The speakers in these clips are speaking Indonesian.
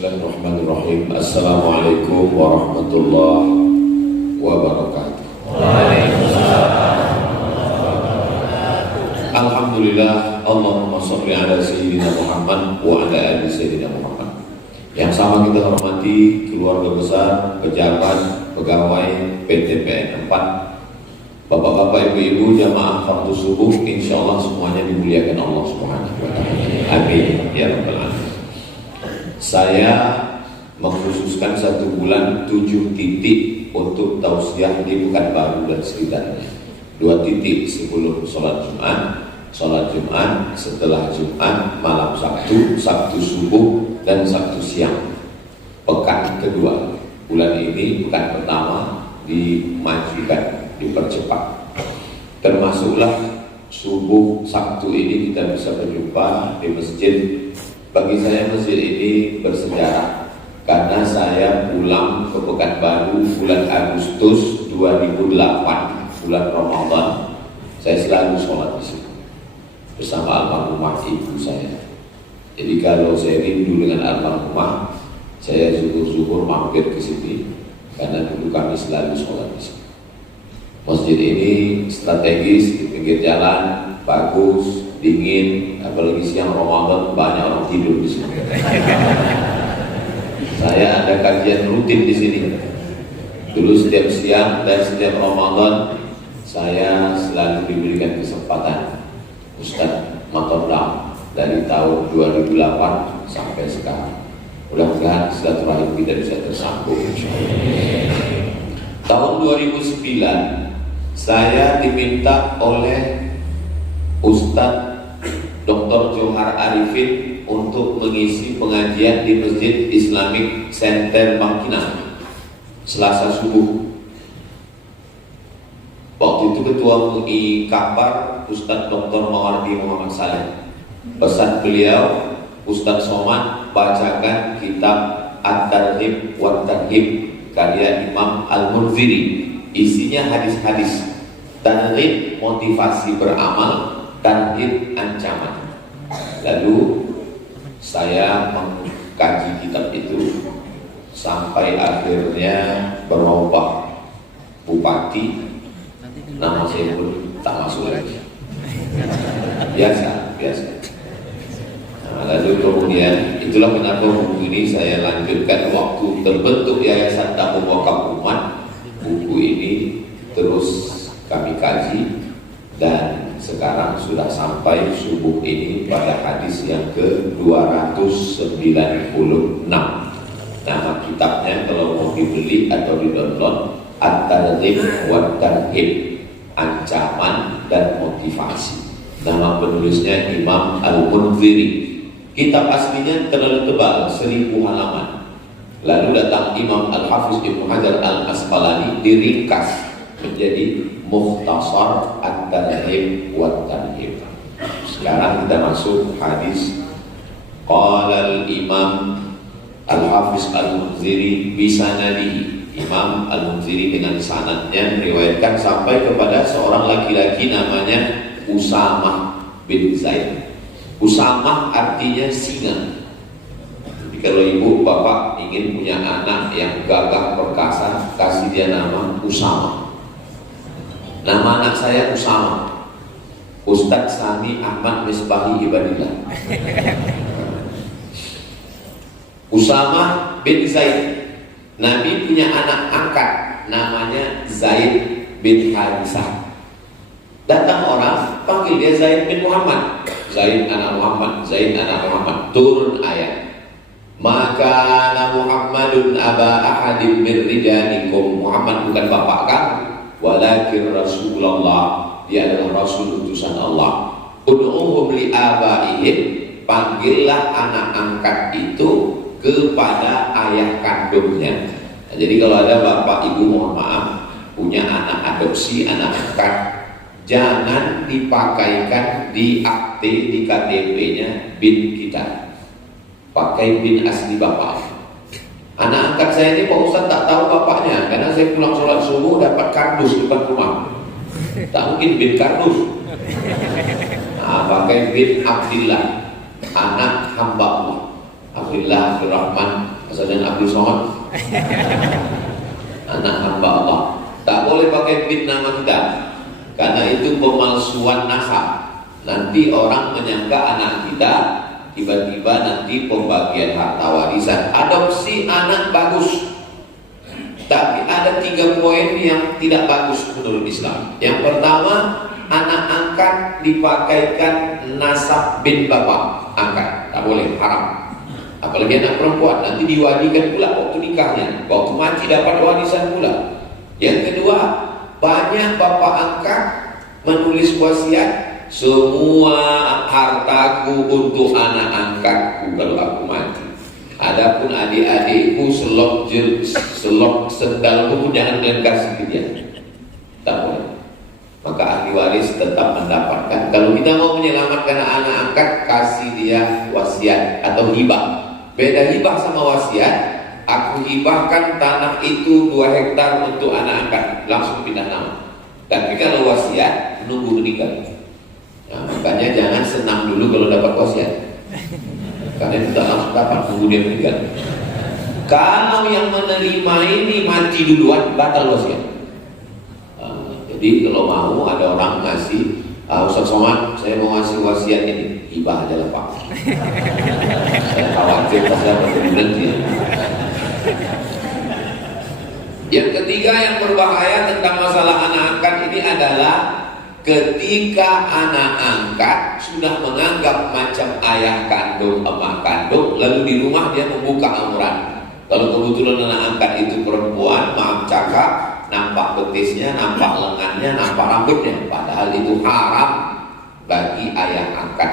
Bismillahirrahmanirrahim. Assalamualaikum warahmatullahi wabarakatuh. Alhamdulillah, Allahumma sholli ala sayyidina Muhammad wa ala ali sayyidina Muhammad. Yang sama kita hormati keluarga besar, pejabat, pegawai PT PN 4, bapak-bapak, ibu-ibu, jamaah fardu subuh, insyaallah semuanya dimuliakan Allah Subhanahu wa taala. Amin ya rabbal alamin. Saya mengkhususkan 1 bulan 7 titik untuk tausiah di Pekanbaru dan sekitarnya. 2 titik sebelum sholat Jumat, setelah Jumat, malam Sabtu, Sabtu subuh, dan Sabtu siang. Pekan kedua, bulan ini pekan pertama dimajukan, dipercepat. Termasuklah subuh Sabtu ini kita bisa berjumpa di masjid. Bagi saya masjid ini bersejarah karena saya pulang ke Pekanbaru bulan Agustus 2008, bulan Ramadan. Saya selalu sholat di sini bersama almarhumah ibu saya. Jadi kalau saya rindu dengan almarhumah, saya zuhur mampir ke sini karena dulu kami selalu sholat di sini. Masjid ini strategis di pinggir jalan, bagus, dingin, apalagi siang Ramadan banyak orang tidur di sini. Saya ada kajian rutin di sini. Dulu setiap siang dan setiap Ramadan saya selalu diberikan kesempatan Ustaz Matondam dari tahun 2008 sampai sekarang. Mudah-mudahan silaturahim kita bisa tersambung. Tahun 2009 saya diminta oleh Ustadz Dr. Johar Arifin untuk mengisi pengajian di Masjid Islamic Center Bangkinang Selasa subuh. Waktu itu Ketua MUI Kapar Ustadz Dr. Mawardi Muhammad Saleh. Pesan beliau, Ustadz Somad bacakan kitab At-Targhib wa Tarhib karya Imam Al-Munziri. Isinya hadis-hadis targhib motivasi beramal, tarhib ancaman. Lalu saya mengkaji kitab itu sampai akhirnya berubah bupati, nama saya pun tak masuk lagi. Biasa. Nah, lalu kemudian itulah kenapa buku ini saya lanjutkan waktu terbentuk Yayasan Tabung Wakaf Umat. Buku ini terus kami kaji dan sekarang sudah sampai subuh ini pada hadis yang ke-296. Nama kitabnya kalau mau dibeli atau di-download, At-Targhib wa Tarhib, ancaman dan motivasi. Nama penulisnya Imam Al-Munziri. Kitab aslinya terlalu tebal, 1000 halaman. Lalu datang Imam Al-Hafiz Ibnu Hajar Al-Asqalani diringkas menjadi Mukhtasar At-Targhib wa Tarhib. Sekarang kita masuk hadis. Qala al-Imam Al-Hafiz Al-Munziri bisanadihi. Imam Al-Munziri dengan sanadnya meriwayatkan sampai kepada seorang laki-laki namanya Usamah bin Zaid. Usamah artinya singa. Kalau ibu bapak ingin punya anak yang gagah perkasa, kasih dia nama Usamah. Nama anak saya Usamah, Ustadz Sami Ahmad Misbahi Ibadillah. Usamah bin Zaid. Nabi punya anak angkat namanya Zaid bin Harisah. Datang orang panggil dia Zaid bin Muhammad. Zaid anak Muhammad, Zaid anak Muhammad. Turun ayat. Maka Muhammadun aba ahadim min rijalikum. Muhammad bukan bapak kamu, walakin Rasulullah, dia adalah Rasul utusan Allah. Ud'uhum li abaihim, panggillah anak angkat itu kepada ayah kandungnya. Nah, jadi kalau ada bapak ibu mohon maaf punya anak adopsi, anak angkat, jangan dipakaikan di akte, di KTP-nya bin kita. Pakai bin asli bapak. Anak angkat saya ini Pak Ustaz tak tahu bapaknya, karena saya pulang sholat subuh dapat kardus depan rumah. Tak mungkin bin kardus. Nah, pakai bin Abdillah, anak hamba Allah. Abdillah Abdurrahman Asalnya Abdul Somad, anak hamba Allah. Tak boleh pakai bin nama kita, karena itu pemalsuan nasab. Nanti orang menyangka anak kita, tiba-tiba nanti pembagian harta warisan. Adopsi anak bagus, tapi ada 3 poin yang tidak bagus menurut Islam. Yang pertama, anak angkat dipakaikan nasab bin bapak angkat, tak boleh, haram. Apalagi anak perempuan, nanti diwadikan pula waktu nikahnya, waktu mati dapat warisan pula. Yang kedua, banyak bapak angkat menulis wasiat, semua hartaku untuk anak angkatku kalau aku mati. Adapun adik-adikku selok sendalku jangan kalian kasih ke dia. Tak boleh. Maka ahli waris tetap mendapatkan. Kalau kita mau menyelamatkan anak angkat, kasih dia wasiat atau hibah. Beda hibah sama wasiat. Aku hibahkan tanah itu 2 hektar untuk anak angkat, langsung pindah nama. Tapi kalau wasiat, menunggu meninggal. Nah, makanya jangan senang dulu kalau dapat wasiat, karena itu tak langsung dapat, tunggu dia meninggal. Kalau yang menerima ini mati duluan, batal wasiat. Jadi kalau mau ada orang ngasih, Ustaz Somad, saya mau ngasih wasiat ini, hibah aja lah Pak. Saya khawatir pas dapat nanti. Yang ketiga yang berbahaya tentang masalah anak angkat ini adalah ketika anak angkat sudah menganggap macam ayah kandung, emak kandung, lalu di rumah dia membuka aurat. Kalau kebetulan anak angkat itu perempuan, maaf cakap, nampak betisnya, nampak lengannya, nampak rambutnya, padahal itu haram bagi ayah angkat.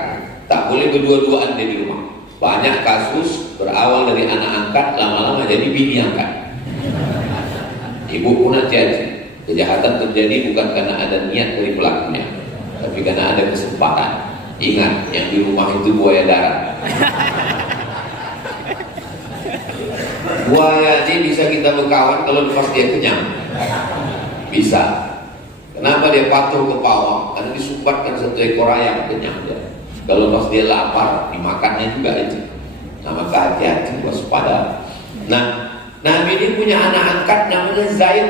Tak boleh berdua-duaan dia di rumah. Banyak kasus berawal dari anak angkat, lama-lama jadi bini angkat. Ibu pun hati-hati. Kejahatan terjadi bukan karena ada niat dari pelakunya, tapi karena ada kesempatan. Ingat, yang di rumah itu buaya darat. Buaya ini bisa kita berkawan kalau lepas dia kenyang. Bisa. Kenapa dia patuh ke pawang? Karena disumbatkan 1 ekor ayam, kenyang dia. Kalau lepas dia lapar, dimakannya juga itu. Nah, maka hati-hati, waspada. Nah, Nabi ini punya anak angkat namanya Zaid.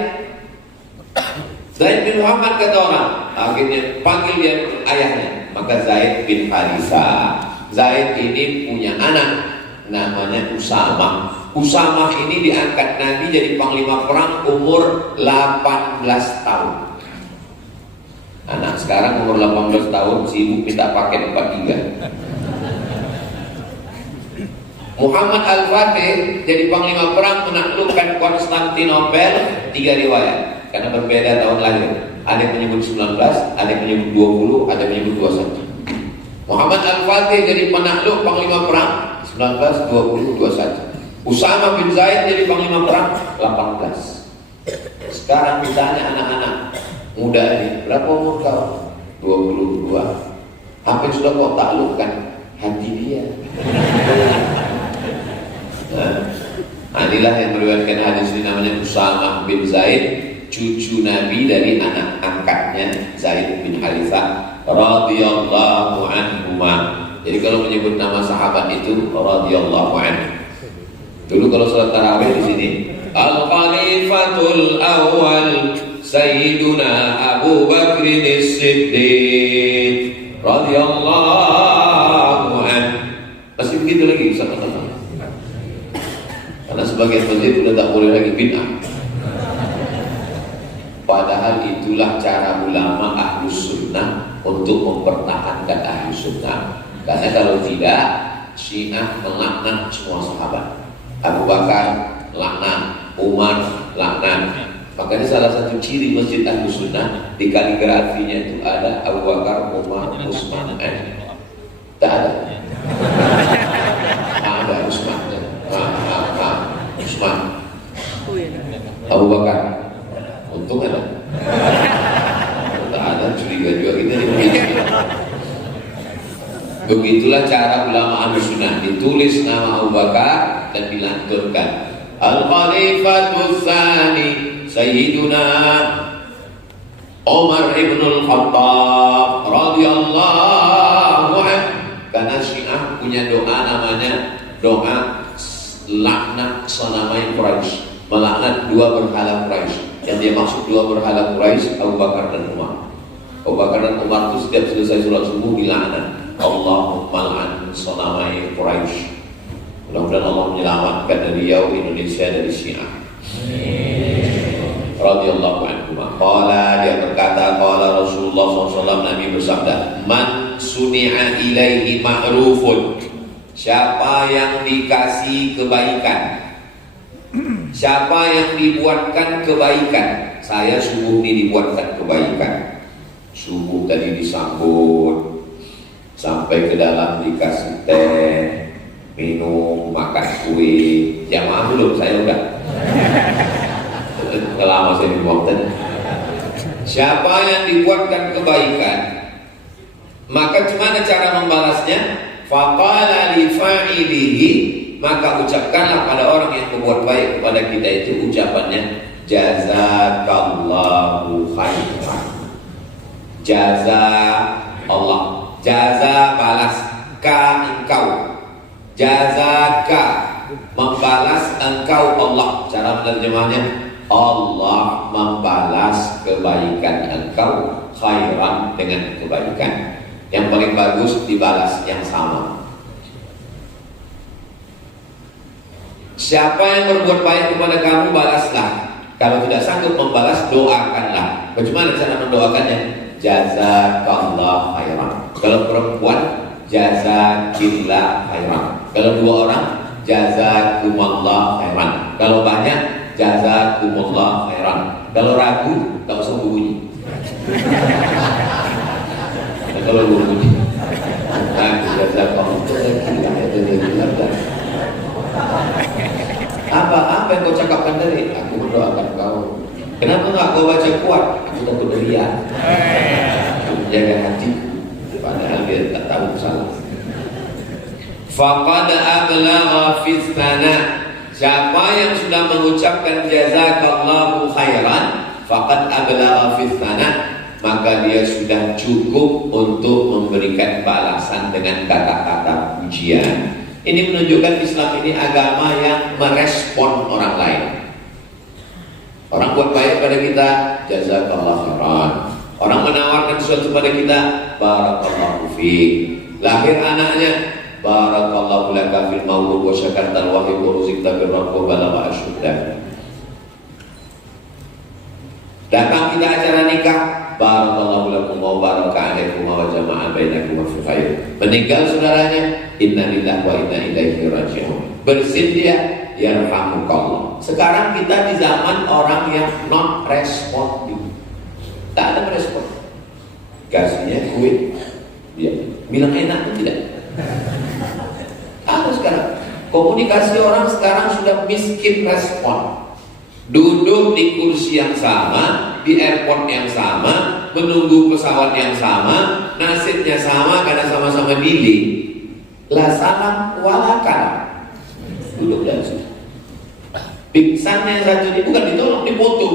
Zaid bin Muhammad kata orang. Akhirnya panggil dia ayahnya. Maka Zaid bin Harithah. Zaid ini punya anak namanya Usamah. Usamah ini diangkat Nabi jadi panglima perang umur 18 tahun. Anak sekarang umur 18 tahun sibuk minta paket 43. Muhammad Al-Fatih jadi panglima perang menaklukkan Konstantinopel, 3 riwayat karena berbeda tahun lahir. Ada yang menyebut 19, ada yang menyebut 20, ada yang menyebut 21. Muhammad Al-Fatih jadi penakluk panglima perang 19, 20, 21. Usama bin Zaid jadi panglima perang 18. Sekarang ditanya anak-anak muda ini, berapa umur kau? 22. Hampir sudah kau taklukkan hati dia. Nah, inilah yang meriwayatkan hadis ini namanya Usamah bin Zaid, cucu Nabi dari anak angkatnya Zaid bin Harithah radhiyallahu anhuma. Jadi kalau menyebut nama sahabat itu radhiyallahu anhu. Dulu kalau salat tarawih di sini, Al-Khalifatul Awwal Sayyiduna Abu Bakr As-Siddiq radhiyallahu anhu. Masih begitu lagi sama-sama. Karena sebagian masjid sudah tak boleh lagi bid'ah. Padahal itulah cara ulama Ahlus Sunnah untuk mempertahankan Ahlus Sunnah. Karena kalau tidak, Syiah melaknat semua sahabat. Abu Bakar laknat, Umar laknat. Makanya salah satu ciri masjid Ahlus Sunnah di kaligrafinya itu ada Abu Bakar, Umar, Utsman. Tak ada. Ada Utsman. Utsman. Abu Bakar. Untung ada. Tak ada, curiga juga kita ini. Begitulah cara ulama Ahlus Sunnah, ditulis nama Abu Bakar dan dilanturkan. Al-Khalifatul Tsani Sayyiduna Umar ibn al-Khattab radhiyallahu anhu. Karena Syiah punya doa namanya doa laknat sanamai Quraisy, melaknat dua berhala Quraisy. Yang dia maksud dua berhala Quraisy, Abu Bakar dan Umar. Abu Bakar dan Umar itu setiap selesai sholat subuh dilaknat, Allahumma la'an sanamai Quraisy. Mudah-mudahan Allah menyelamatkan Riau Indonesia dari Syiah. Radhiyallahu anhu. Qala, dia berkata, qala Rasulullah SAW, Nabi bersabda, man suni'a ilaihi ma'rufun, siapa yang dikasih kebaikan, siapa yang dibuatkan kebaikan. Saya subuh ini dibuatkan kebaikan. Subuh tadi disambut, sampai ke dalam dikasih teh, minum, makan kue. Jamaah belum, saya udah lama saya dibuang tadi. Siapa yang dibuatkan kebaikan, maka gimana cara membalasnya? Faqala li fa'ilihi, maka ucapkanlah pada orang yang berbuat baik kepada kita itu ucapannya, jazakallahu khairan. Jaza Allah, jaza balas, ka engkau, jazaka membalas engkau Allah. Cara menerjemahnya, Allah membalas kebaikan engkau khairan, dengan kebaikan. Yang paling bagus dibalas yang sama. Siapa yang berbuat baik kepada kamu, balaslah. Kalau tidak sanggup membalas, doakanlah. Bagaimana cara mendoakannya? Jazakallah khairan. Kalau perempuan, jazakillah khairan. Kalau dua orang, jazakumallah khairan. Kalau banyak, jazakumullah khairan. Kalau ragu, tak usah bunyi. Kalau bunyi, jazakallah khairan. Apa yang kau cakapkan tadi? Aku mendoakan kau. Kenapa enggak kau baca kuat? Aku takut riya. Jaga hatiku, padahal dia tak tahu salah. Faqad ablagha fi tsana, siapa yang sudah mengucapkan jazakallahu khairan, faqad ablagha fi tsana, maka dia sudah cukup untuk memberikan balasan dengan kata-kata pujian. Ini menunjukkan Islam ini agama yang merespon orang lain. Orang buat baik pada kita, jazakallahu khairan. Orang menawarkan sesuatu pada kita, barakallahu fiik. Lahir anaknya, barakallahu laka fil maulud wa syakartal wahid wa ruzikta birra wa balagha asyuddah. Datang kita acara nikah, barakallahu lakum wa baraka alaikum wa jama'a bainakum fi khair. Meninggal saudaranya, inna lillahi wa inna ilaihi raji'un. Bersin dia, yarhamukallah. Sekarang kita di zaman orang yang non responsif. Tak ada respon. Kasihnya kue, dia bilang enak pun tidak. Ada sekarang komunikasi orang sekarang sudah miskin respon. Duduk di kursi yang sama, di airport yang sama, menunggu pesawat yang sama, nasibnya sama karena sama-sama delay. La salam walakal. Duduk dan situ. Pingsannya satu ini bukan ditolong, dipoto.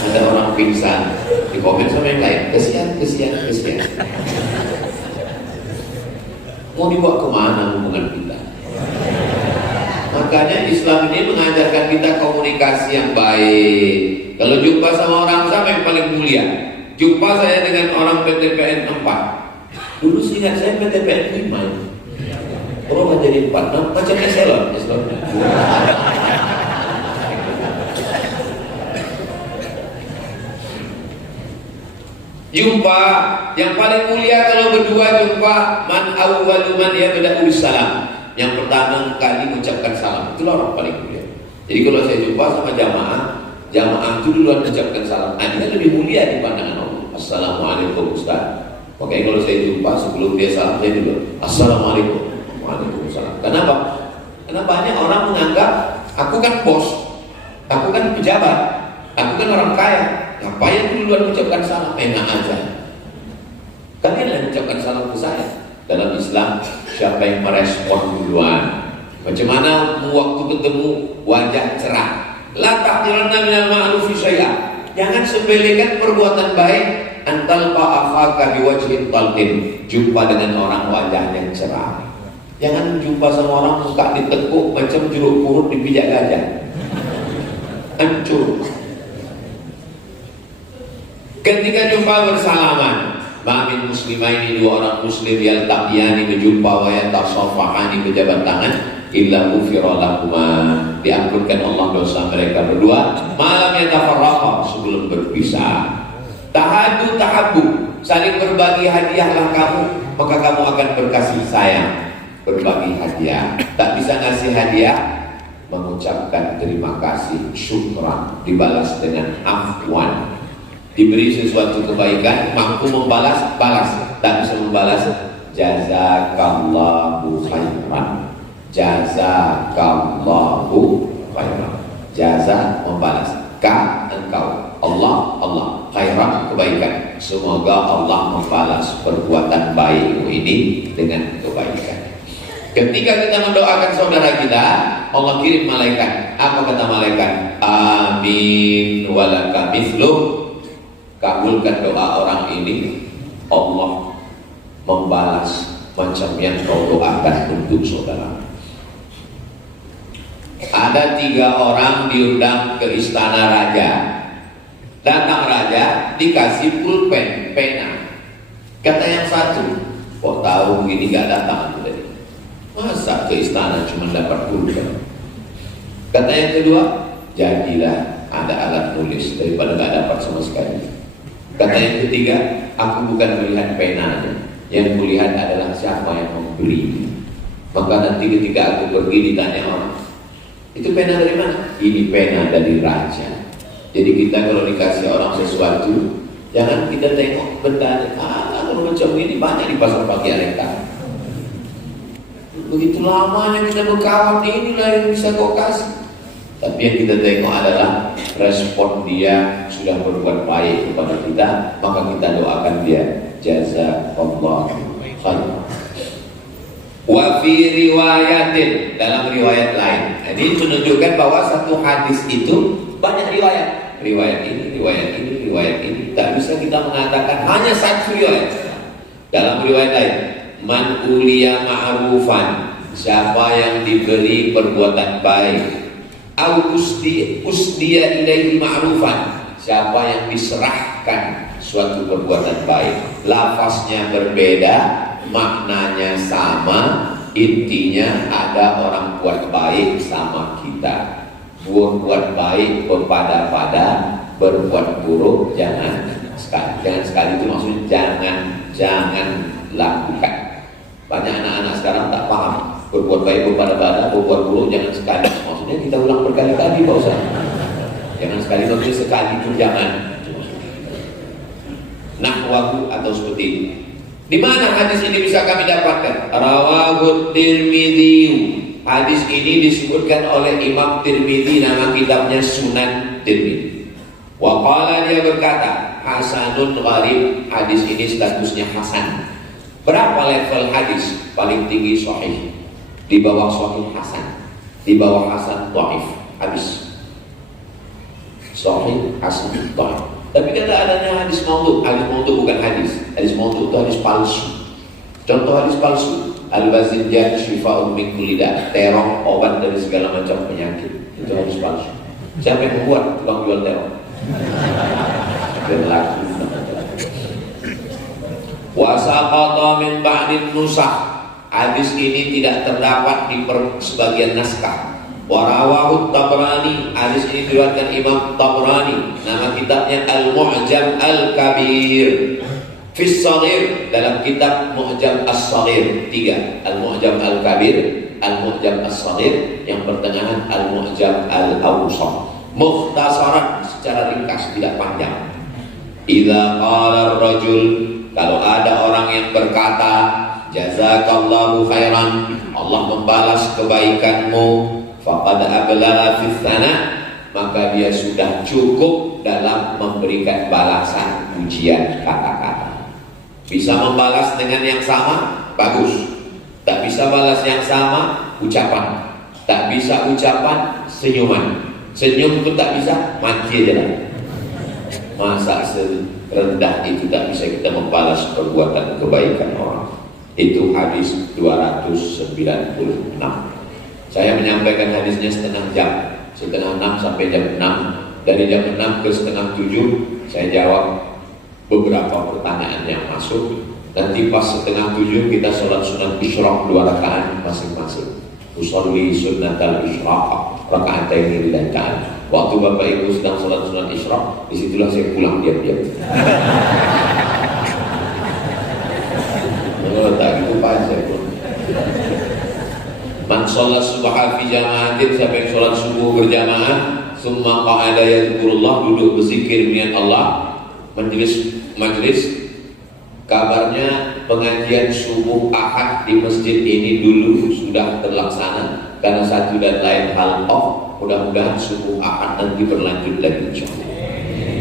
Ada orang pingsan, di komen sama yang lain, kesian. Mau dibawa kemana hubungan kita? Makanya Islam ini mengajarkan kita komunikasi yang baik. Kalau jumpa sama orang sama yang paling mulia. Jumpa saya dengan orang PTPN 4. Dulu ingat saya PTPN 5. Orang jadi 4, macam eselon. Jumpa yang paling mulia kalau berdua jumpa, man awwalu man yabda'u salam. Yang pertama kali mengucapkan salam, itulah orang paling mulia. Jadi kalau saya jumpa sama jamaah itu duluan mengucapkan salam. Ini lebih mulia di pandangan Allah. Assalamualaikum Ustaz. Makanya kalau saya jumpa sebelum dia salam, saya dulu Assalamualaikum. Waalaikumsalam. Kenapa? Karena banyak orang menganggap aku kan bos, aku kan pejabat, aku kan orang kaya. Ngapain duluan mengucapkan salam? Enak aja. Kalian yang mengucapkan salam ke saya. Dalam Islam, siapa yang merespon duluan? Macam mana waktu ketemu wajah cerah? La tahqiranna minal ma'rufi syai'an. Jangan sepelekan perbuatan baik. Antal fa'akhaka biwajhin talqin. Jumpa dengan orang wajahnya cerah. Jangan jumpa sama orang muka ditekuk macam jeruk purut dipijak gajah. Hancur. Ketika jumpa bersalaman, ma'min muslimaini, dua orang muslim yang taqiyani berjumpa wa yatasafahani berjabat tangan, illa ghufira lahuma, diampunkan Allah dosa mereka berdua, malam yatafarraqa, sebelum berpisah. Tahadu tahabbu, saling berbagi hadiahlah kamu, maka kamu akan berkasih sayang. Berbagi hadiah, tak bisa ngasih hadiah, mengucapkan terima kasih, syukran, dibalas dengan afwan. Diberi sesuatu kebaikan, mampu membalas, balas. Tak bisa membalas, jazakallahu khairan. Jazakallahu khairan. Jaza, membalas. Ka, engkau. Allah, Allah. Khairan, kebaikan. Semoga Allah membalas perbuatan baikmu ini dengan kebaikan. Ketika kita mendoakan saudara kita, Allah kirim malaikat. Apa kata malaikat? Amin walaka mithluh. Kabulkan doa orang ini, Allah membalas macam yang kau doakan untuk saudara. Ada 3 orang diundang ke istana raja. Datang raja, dikasih pulpen, pena. Kata yang satu, kok tahu begini gak datang aku tadi? Masa ke istana cuma dapat pulpen? Kata yang kedua, jadilah ada alat tulis daripada gak dapat sama sekali. Kata yang ketiga, aku bukan melihat penanya, yang kulihat adalah siapa yang memberi. Maka nanti ketika aku pergi ditanya orang, itu pena dari mana? Ini pena dari raja. Jadi kita kalau dikasih orang sesuatu, jangan kita tengok bertanya, kalau macam ini banyak di pasar pagi Aleka. Begitu lamanya kita berkawan, inilah yang bisa kau kasih. Tapi yang kita tengok adalah respon dia sudah berbuat baik kepada kita, maka kita doakan dia, jazakallahu khairan. Wa fi riwayatin, dalam riwayat lain. Ini menunjukkan bahwa satu hadis itu banyak riwayat. Riwayat ini, riwayat ini, riwayat ini. Tak bisa kita mengatakan hanya satu riwayat. Dalam riwayat lain, man uliya ma'rufan, siapa yang diberi perbuatan baik, au usdiya ilaihi ma'rufan, siapa yang diserahkan suatu perbuatan baik. Lafaznya berbeda, maknanya sama, intinya ada orang buat baik sama kita. Buat baik kepada berbuat buruk jangan sekali. Jangan sekali itu maksudnya jangan lakukan. Banyak anak-anak sekarang tak paham. Berbuat baik kepada berbuat buruk jangan sekali. Maksudnya kita ulang berkali-kali Pak Ustaz. Jangan sekali, maksudnya sekali itu jangan. Nahwahu atau seperti ini. Di mana hadis ini bisa kami dapatkan? Rawahu Tirmidzi. Hadis ini disebutkan oleh Imam Tirmidzi, nama kitabnya Sunan Tirmidzi. Wa qala, dia berkata, hasanun gharib. Hadis ini statusnya hasan. Berapa level hadis? Paling tinggi sahih, di bawah sahih hasan, di bawah hasan dhaif. Habis. Sahih hasan dhaif. Tapi kata adanya hadis maudhu. Hadis maudhu bukan hadis. Hadis maudhu itu hadis palsu. Contoh hadis palsu, al-bazinjan syifa'un min kulli da', terong obat dari segala macam penyakit. Itu hadis palsu. Siapa yang membuat? Tukang jual terong. Berlaku. Wa saqata min ba'din nusakh. Hadis ini tidak terdapat di sebagian naskah. Wa rawahu Tabrani. Hadis ini diriwayatkan Imam Tabrani. Nama kitabnya Al-Mu'jam Al-Kabir. Fis Shaghir, dalam kitab Mu'jam As-Shaghir 3. Al-Mu'jam Al-Kabir, Al-Mu'jam As-Shaghir, yang pertengahan Al-Mu'jam Al-Awsat. Mukhtasaran, secara ringkas, tidak panjang. Idza qala ar-rajul, kalau ada orang yang berkata, jazakallahu khairan, Allah membalas kebaikanmu, faqad ablagha fi tsana, maka dia sudah cukup dalam memberikan balasan pujian kata-kata. Bisa membalas dengan yang sama, bagus. Tak bisa balas yang sama, ucapan. Tak bisa ucapan, senyuman. Senyum pun tak bisa, mati aja lah. Masa serendah itu tak bisa kita membalas perbuatan kebaikan orang. Itu hadis 296. Saya menyampaikan hadisnya setengah jam, setengah 6 sampai jam 6. Dari jam 6 ke setengah 7 saya jawab beberapa pertanyaan yang masuk. Nanti pas setengah 7 kita sholat sunat isyraq 2 rakaat masing-masing. Usolli sunnatal isyraq raka'ataini lillahi. Waktu Bapak Ibu sedang sholat sunat isyraq, disitulah saya pulang diam-diam. Oh, tak gitu Pak, saya pulang. Man sholat subha fi jama'atin, siapa yang sholat subuh berjamaah, summa qa'ada yadhkurullah, duduk berzikir niat Allah, majlis. Kabarnya pengajian subuh Ahad di masjid ini dulu sudah terlaksana karena satu dan lain hal off. Mudah-mudahan subuh Ahad nanti berlanjut lagi insyaallah.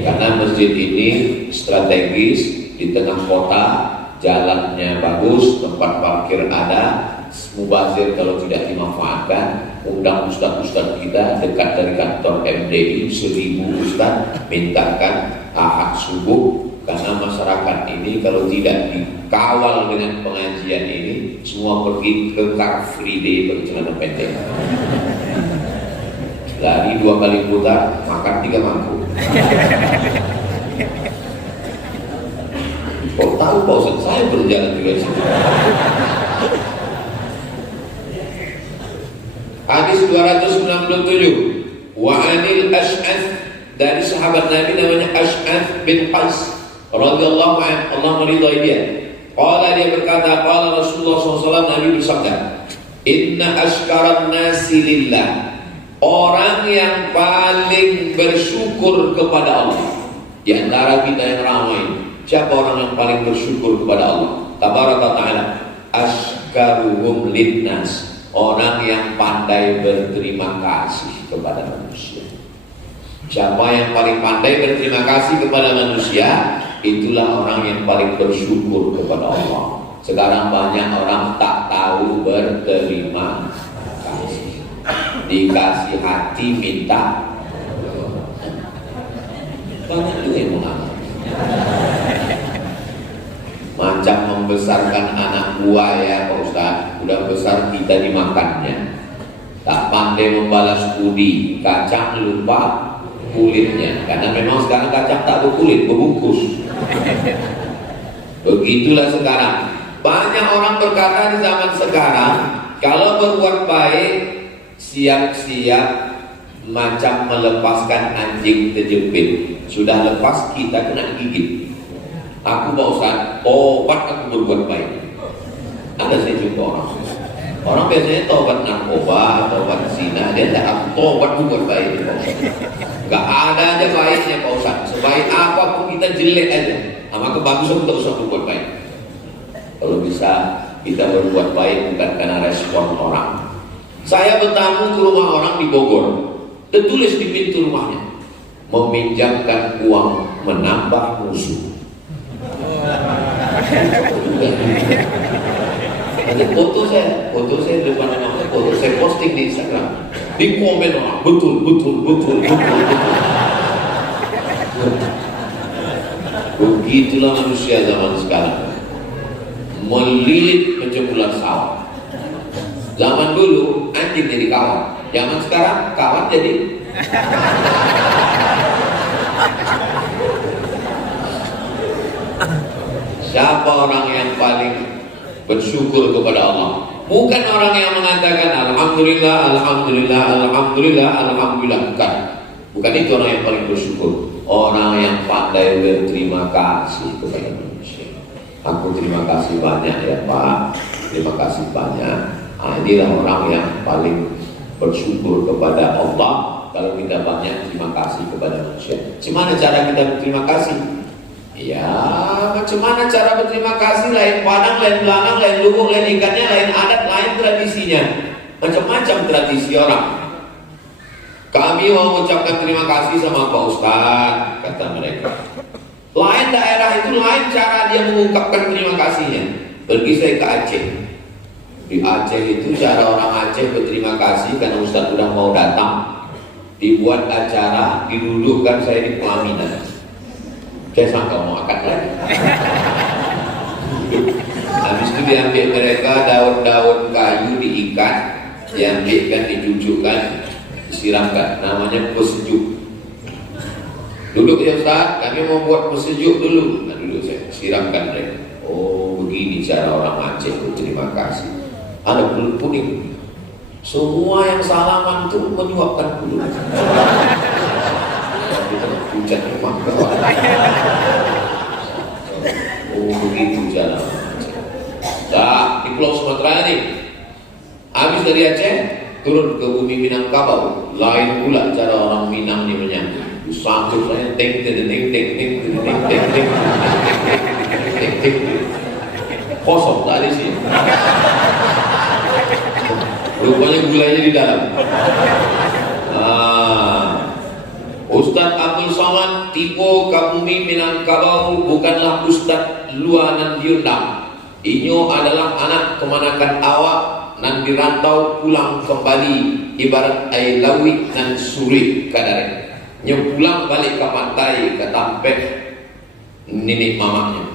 Karena masjid ini strategis di tengah kota, jalannya bagus, tempat parkir ada, mubazir kalau tidak dimanfaatkan. Undang ustaz-ustaz kita dekat dari kantor MDI 1000 ustaz, mintakan Ahad subuh. Karena masyarakat ini kalau tidak dikawal dengan pengajian ini, semua pergi ke Car Free Day bercelana pendek. Lari 2 kali putar, makan 3 mangkuk. Kau tahu Pak Ustaz, saya berjalan juga di situ. Hadis 297. Wa anil Ash'ath, dari sahabat Nabi namanya Ash'ath bin Qais radhiyallahu anhu, Allah meridhai dia. Qala, dia berkata, qala Rasulullah SAW, Nabi bersabda, inna ashkaran nasi lillah, orang yang paling bersyukur kepada Allah di antara kita yang ramai, siapa orang yang paling bersyukur kepada Allah tabaraka ta'ala? Ashkaruhum linnas, orang yang pandai berterima kasih kepada manusia. Siapa yang paling pandai berterima kasih kepada manusia, itulah orang yang paling bersyukur kepada Allah. Sekarang banyak orang tak tahu berterima kasih. Dikasih hati minta, banyak juga yang mengalami. Macam membesarkan anak buah ya Pak Ustaz, udah besar kita dimakannya. Tak pandai membalas budi, kacang lupa kulitnya, karena memang sekarang kacang tak berkulit, berbungkus. Begitulah sekarang. Banyak orang berkata di zaman sekarang, kalau berbuat baik siap-siap macam melepaskan anjing terjepit. Sudah lepas kita kena gigit. Aku Pak Ustaz, tobat aku berbuat baik. Ada saya jumpa orang. Orang biasanya tobat narkoba, tobat zina, dia tak, aku tobat berbuat baik Pak Ustaz. Gak ada aja baiknya Pak Ustaz. Sebaik apapun kita jelek aja, maka bagus kita usah berbuat baik. Kalau bisa kita berbuat baik bukan karena respon orang. Saya bertamu ke rumah orang di Bogor, tertulis di pintu rumahnya, meminjamkan uang menambah musuh. Ada foto saya di depan rumahnya, foto saya posting di Instagram. Di komen orang, betul. Begitulah manusia zaman sekarang, melilit penjempulan sawah. Zaman dulu anjing jadi kawan, zaman sekarang kawan jadi siapa orang yang paling bersyukur kepada Allah? Bukan orang yang mengatakan alhamdulillah, alhamdulillah, alhamdulillah, alhamdulillah. Bukan itu orang yang paling bersyukur. Orang yang pandai berterima kasih kepada manusia. Aku terima kasih banyak ya Pak, terima kasih banyak. Inilah orang yang paling bersyukur kepada Allah. Kalau kita banyak terima kasih kepada manusia. Gimana cara kita berterima kasih? Ya, macam mana cara berterima kasih? Lain Padang, lain Belanang, lain Lubuk, lain ikannya, lain adat, lain tradisinya. Macam-macam tradisi orang. Kami mau mengucapkan terima kasih sama Pak Ustaz, kata mereka. Lain daerah itu lain cara dia mengungkapkan terima kasihnya. Pergi saya ke Aceh. Di Aceh itu cara orang Aceh berterima kasih karena Ustaz sudah mau datang. Dibuat acara, didudukkan saya di pelaminan. Saya sangka mau akad lagi. Habis itu diambil mereka daun-daun kayu diikat, diambilkan, dicucukkan, disiramkan, namanya pesejuk. Duduk ya Ustaz, kami mau buat pesejuk dulu. Nah dulu saya siramkan mereka. Oh begini cara orang Aceh, terima kasih. Ada kulit kuning. Semua yang salaman itu menyuapkan kulit. Hujan memang kawan. Oh begitu cara orang Aceh. Nah di Pulau Sumatera ini, habis dari Aceh turun ke bumi Minangkabau, lain pula cara orang Minang ini menyambut. Sanggup saya ting ting ting ting ting ting ting ting ting ting kosong tak ada sih. Rupanya gulanya di dalam. Ustaz Abdul Somad tipe Kabumi Minangkabau bukanlah Ustaz luanan diundang. Inyo adalah anak kemanakan awak nan dirantau pulang kembali ibarat air lawi nan suri kadare. Yang pulang balik ke pantai ke Tampek nenek mamanya,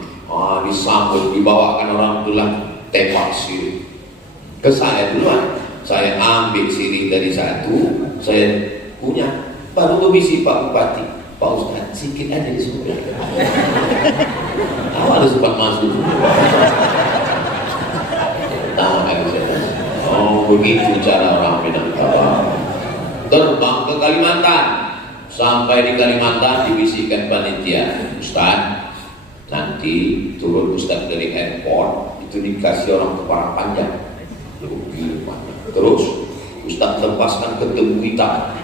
disambut, dibawakan orang tua tembak sirih ke saya duluan. Saya ambil sirih dari satu, saya punya, baru berbisi Pak Bupati, Pak Ustaz sikit aja di sebelah. Awal sempat masuk. Tahu kan saya? Oh begitu cara orang Minangkabau. Terbang ke Kalimantan. Sampai di Kalimantan dibisikkan panitia, Ustaz nanti turun Ustaz dari airport itu dikasih orang kepala panjang. Terus Ustaz lepaskan ke tebu hitam,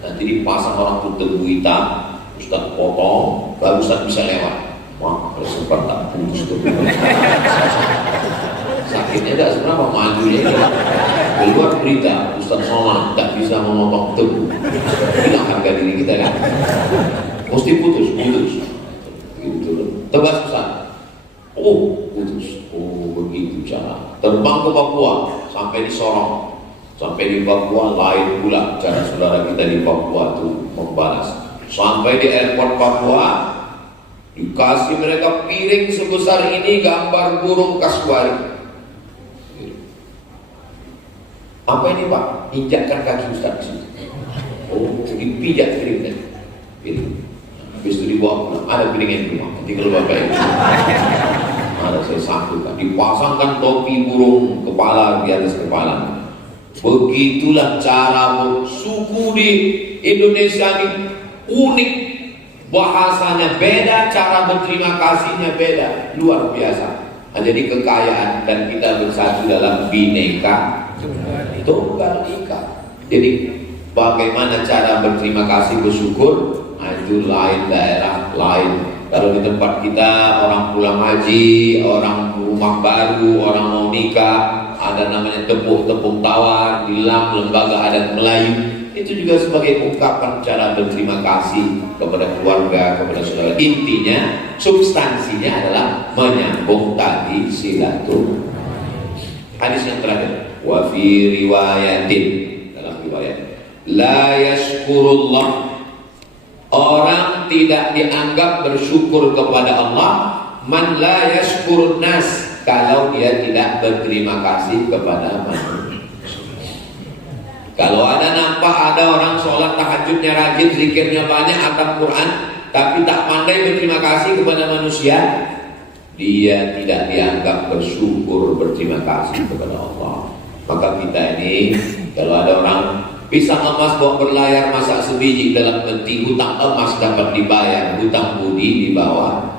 nanti dipasang orang ke tebu hitam, Ustaz potong, baru Ustaz bisa lewat. Wah, kalau sempat tak putus tebu. Sakitnya tidak seberapa, majunya ini. Keluar berita Ustaz Somad tak bisa memotong tebu, hilang harga diri kita kan, mesti putus gitu. Tebas Ustaz, oh putus, oh begitu cara. Terbang ke Papua sampai di Sorong, sampai di Papua lain pula cara saudara kita di Papua tuh membalas. Sampai di airport Papua dikasih mereka piring sebesar ini gambar burung kasuari. Apa ini Pak? Injakkan kaki Ustaz di situ. Oh, dipijak piringnya. Habis itu dibawa pulang. Ada piringnya di rumah. Tinggal bapak itu. Ada saya sambutkan. Dipasangkan topi burung kepala di atas kepala. Begitulah cara suku di Indonesia ini unik. Bahasanya beda, cara berterima kasihnya beda. Luar biasa. Nah, jadi kekayaan dan kita bersatu dalam bineka tunggal ika. Jadi bagaimana cara berterima kasih, bersyukur, itu lain daerah lain. Kalau di tempat kita orang pulang haji, orang rumah baru, orang mau nikah, ada namanya tepung tawar, bilang lembaga adat Melayu. Itu juga sebagai ungkapan cara berterima kasih kepada keluarga, kepada saudara. Intinya, substansinya adalah menyambung tadi silaturahmi. Hadis yang terakhir, wa fi riwayatin, dalam riwayat, la yashkurullah, orang tidak dianggap bersyukur kepada Allah, man la yashkurun nas, kalau dia tidak berterima kasih kepada manusia. Kalau ada nampak ada orang sholat tahajudnya rajin, zikirnya banyak, atam Quran, tapi tak pandai berterima kasih kepada manusia, dia tidak dianggap bersyukur, berterima kasih kepada Allah. Maka kita ini, kalau ada orang pisang emas bawa berlayar, masak sebiji dalam peti, hutang emas dapat dibayar, hutang budi di bawah,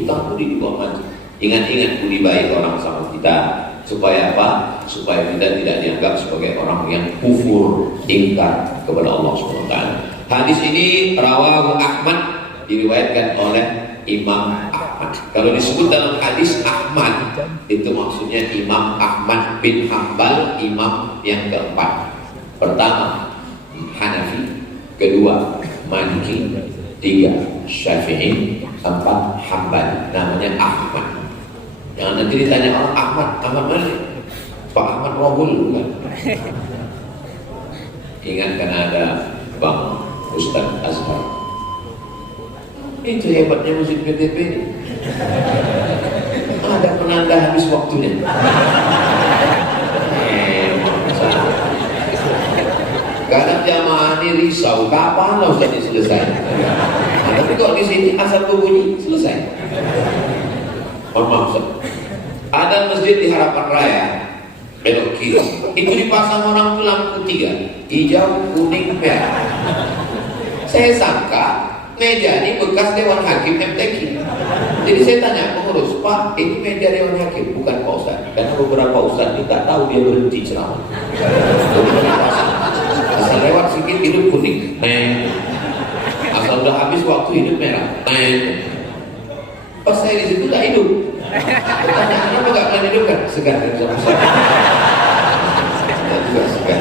hutang budi di bawah mati. Ingat-ingat budi baik orang sama kita. Supaya apa? Supaya kita tidak dianggap sebagai orang yang kufur, ingkar kepada Allah SWT. Hadis ini rawahu Ahmad, diriwayatkan oleh Imam Ahmad. Kalau disebut dalam hadis Ahmad, itu maksudnya Imam Ahmad bin Hanbal, imam yang keempat. Pertama Hanafi, kedua Maliki, tiga Syafi'i, empat Hanbali. Namanya Ahmad. Jangan nanti ditanya orang Ahmad mana? Pak Ahmad Rohul bukan? Ingat kan ada Bang Ustaz Azhar. Itu hebatnya musik PTP ini. Ada penanda habis habis waktunya. Kadang jamaah ini risau, kapan lah Ustaz ini selesai? Nah, tapi kok di sini asal berbunyi selesai. Mohon maaf Ustaz. Ada masjid di Harapan Raya, belok kiri. Itu dipasang orang tuh lampu 3, hijau, kuning, merah. Saya sangka meja ini bekas Dewan Hakim MTQ. Jadi saya tanya pengurus, Pak, ini meja Dewan Hakim, bukan Pak Ustaz. Karena beberapa Ustaz ini tak tahu dia berhenti ceramah. Asal lewat sedikit hidup kuning, asal udah habis waktu hidup merah. Pas saya di situ tak hidup. Bertanya, kenapa gak kalian hidup kan? Segar dari sama saya. Juga segar.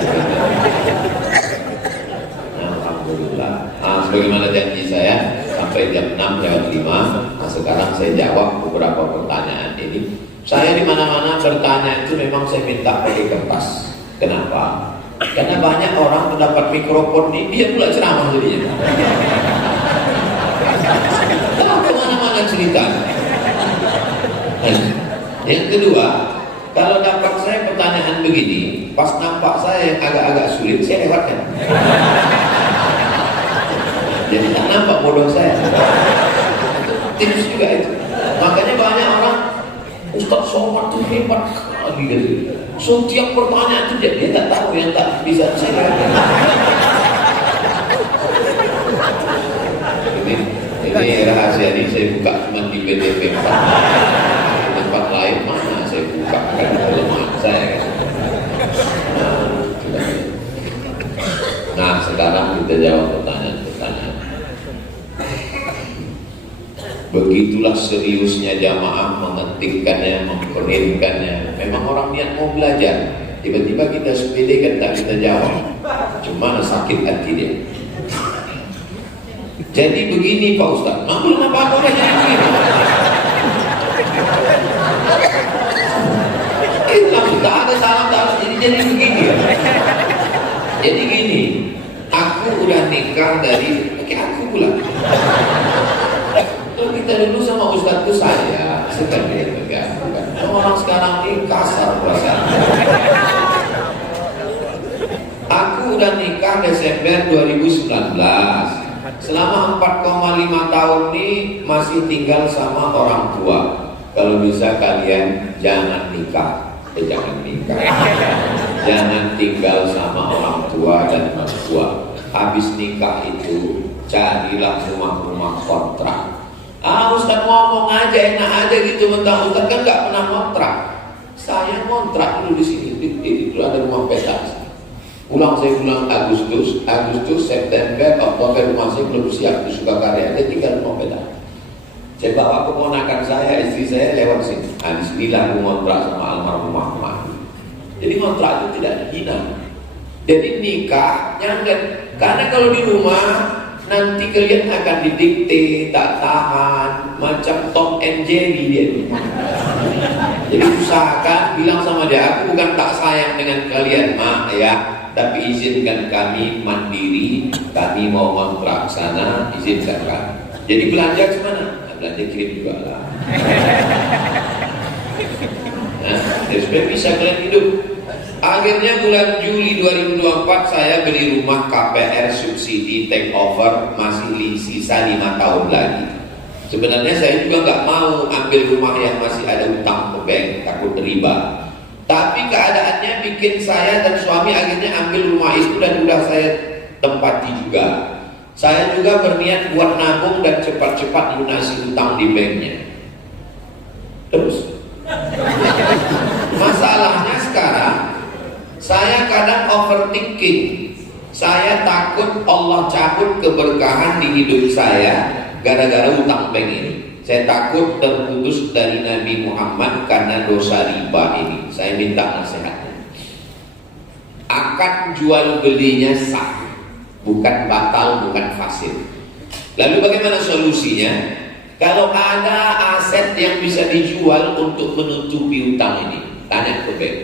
Alhamdulillah. Sebagaimana janji saya sampai jam 6:05. Nah, sekarang saya jawab beberapa pertanyaan ini. Saya di mana-mana bertanya itu memang saya minta pakai kertas. Kenapa? Karena banyak orang mendapat mikrofon ini dia pula ceramah jadinya. Tahu kemana-mana cerita. Yang kedua, kalau dapat saya pertanyaan begini, pas nampak saya yang agak-agak sulit, saya lewatkan. Jadi tak nampak bodoh saya. Tips juga itu. Makanya banyak orang, Ustaz Somad itu hebat kali gitu. Setiap pertanyaan itu dia tak tahu yang tak bisa saya lewatkan. Ini rahasia ini saya buka cuma di BTP 4. Tempat lain mana saya buka kan kelemahan saya kan. Nah sekarang kita jawab pertanyaan-pertanyaan. Begitulah seriusnya jamaah mengetikkannya, memprintkannya. Memang orang niat mau belajar, tiba-tiba kita sepedekan tak kita jawab, cuma sakit hati dia. Jadi begini Pak Ustaz, belum apa-apa udah jadi begini. Tak ada salam, tak harus jadi begini ya. Jadi gini, aku udah nikah dari, aku pula. Kalau kita dulu sama Ustaz itu saya, sekarang dia pegang. Orang sekarang ini kasar perasaan. Aku udah nikah Desember 2019. Selama 4,5 tahun ini masih tinggal sama orang tua. Kalau bisa kalian jangan nikah, jangan nikah, jangan tinggal sama orang tua dan mertua. Habis nikah itu carilah rumah-rumah kontrak. Ustaz ngomong aja enak aja gitu, mentang Ustaz kan nggak pernah kontrak. Saya kontrak dulu di sini, itu ada rumah petak. Pulang saya pulang Agustus, September, Oktober rumah saya belum siap di Sukakarya, dia tinggal rumah petak. Saya bawa keponakan saya, istri saya lewat sini. Bismillah ngontrak sama almarhumah emak. Jadi ngontrak itu tidak dihina. Jadi nikah jangan, karena kalau di rumah nanti kalian akan didikte, tak tahan, macam Tom and Jerry dia. Jadi usahakan bilang sama dia, aku bukan tak sayang dengan kalian mak ya, tapi izinkan kami mandiri, kami mau ngontrak sana, izinkan kami. Jadi belanja ke mana? Belanja kirim juga lah. Nah, supaya bisa kalian hidup. Akhirnya bulan Juli 2024 saya beli rumah KPR subsidi take over, masih sisa 5 tahun lagi. Sebenarnya saya juga nggak mau ambil rumah yang masih ada utang ke bank, takut riba. Tapi keadaannya bikin saya dan suami akhirnya ambil rumah itu dan udah saya tempati juga. Saya juga berniat buat nabung dan cepat-cepat lunasi utang di banknya. Terus masalahnya sekarang saya kadang overthinking. Saya takut Allah cabut keberkahan di hidup saya gara-gara utang bank ini. Saya takut terputus dari Nabi Muhammad karena dosa riba ini. Saya minta nasihatnya. Akad jual belinya sah, bukan batal, bukan fasid. Lalu bagaimana solusinya? Kalau ada aset yang bisa dijual untuk menutupi utang ini, tanya ke bank.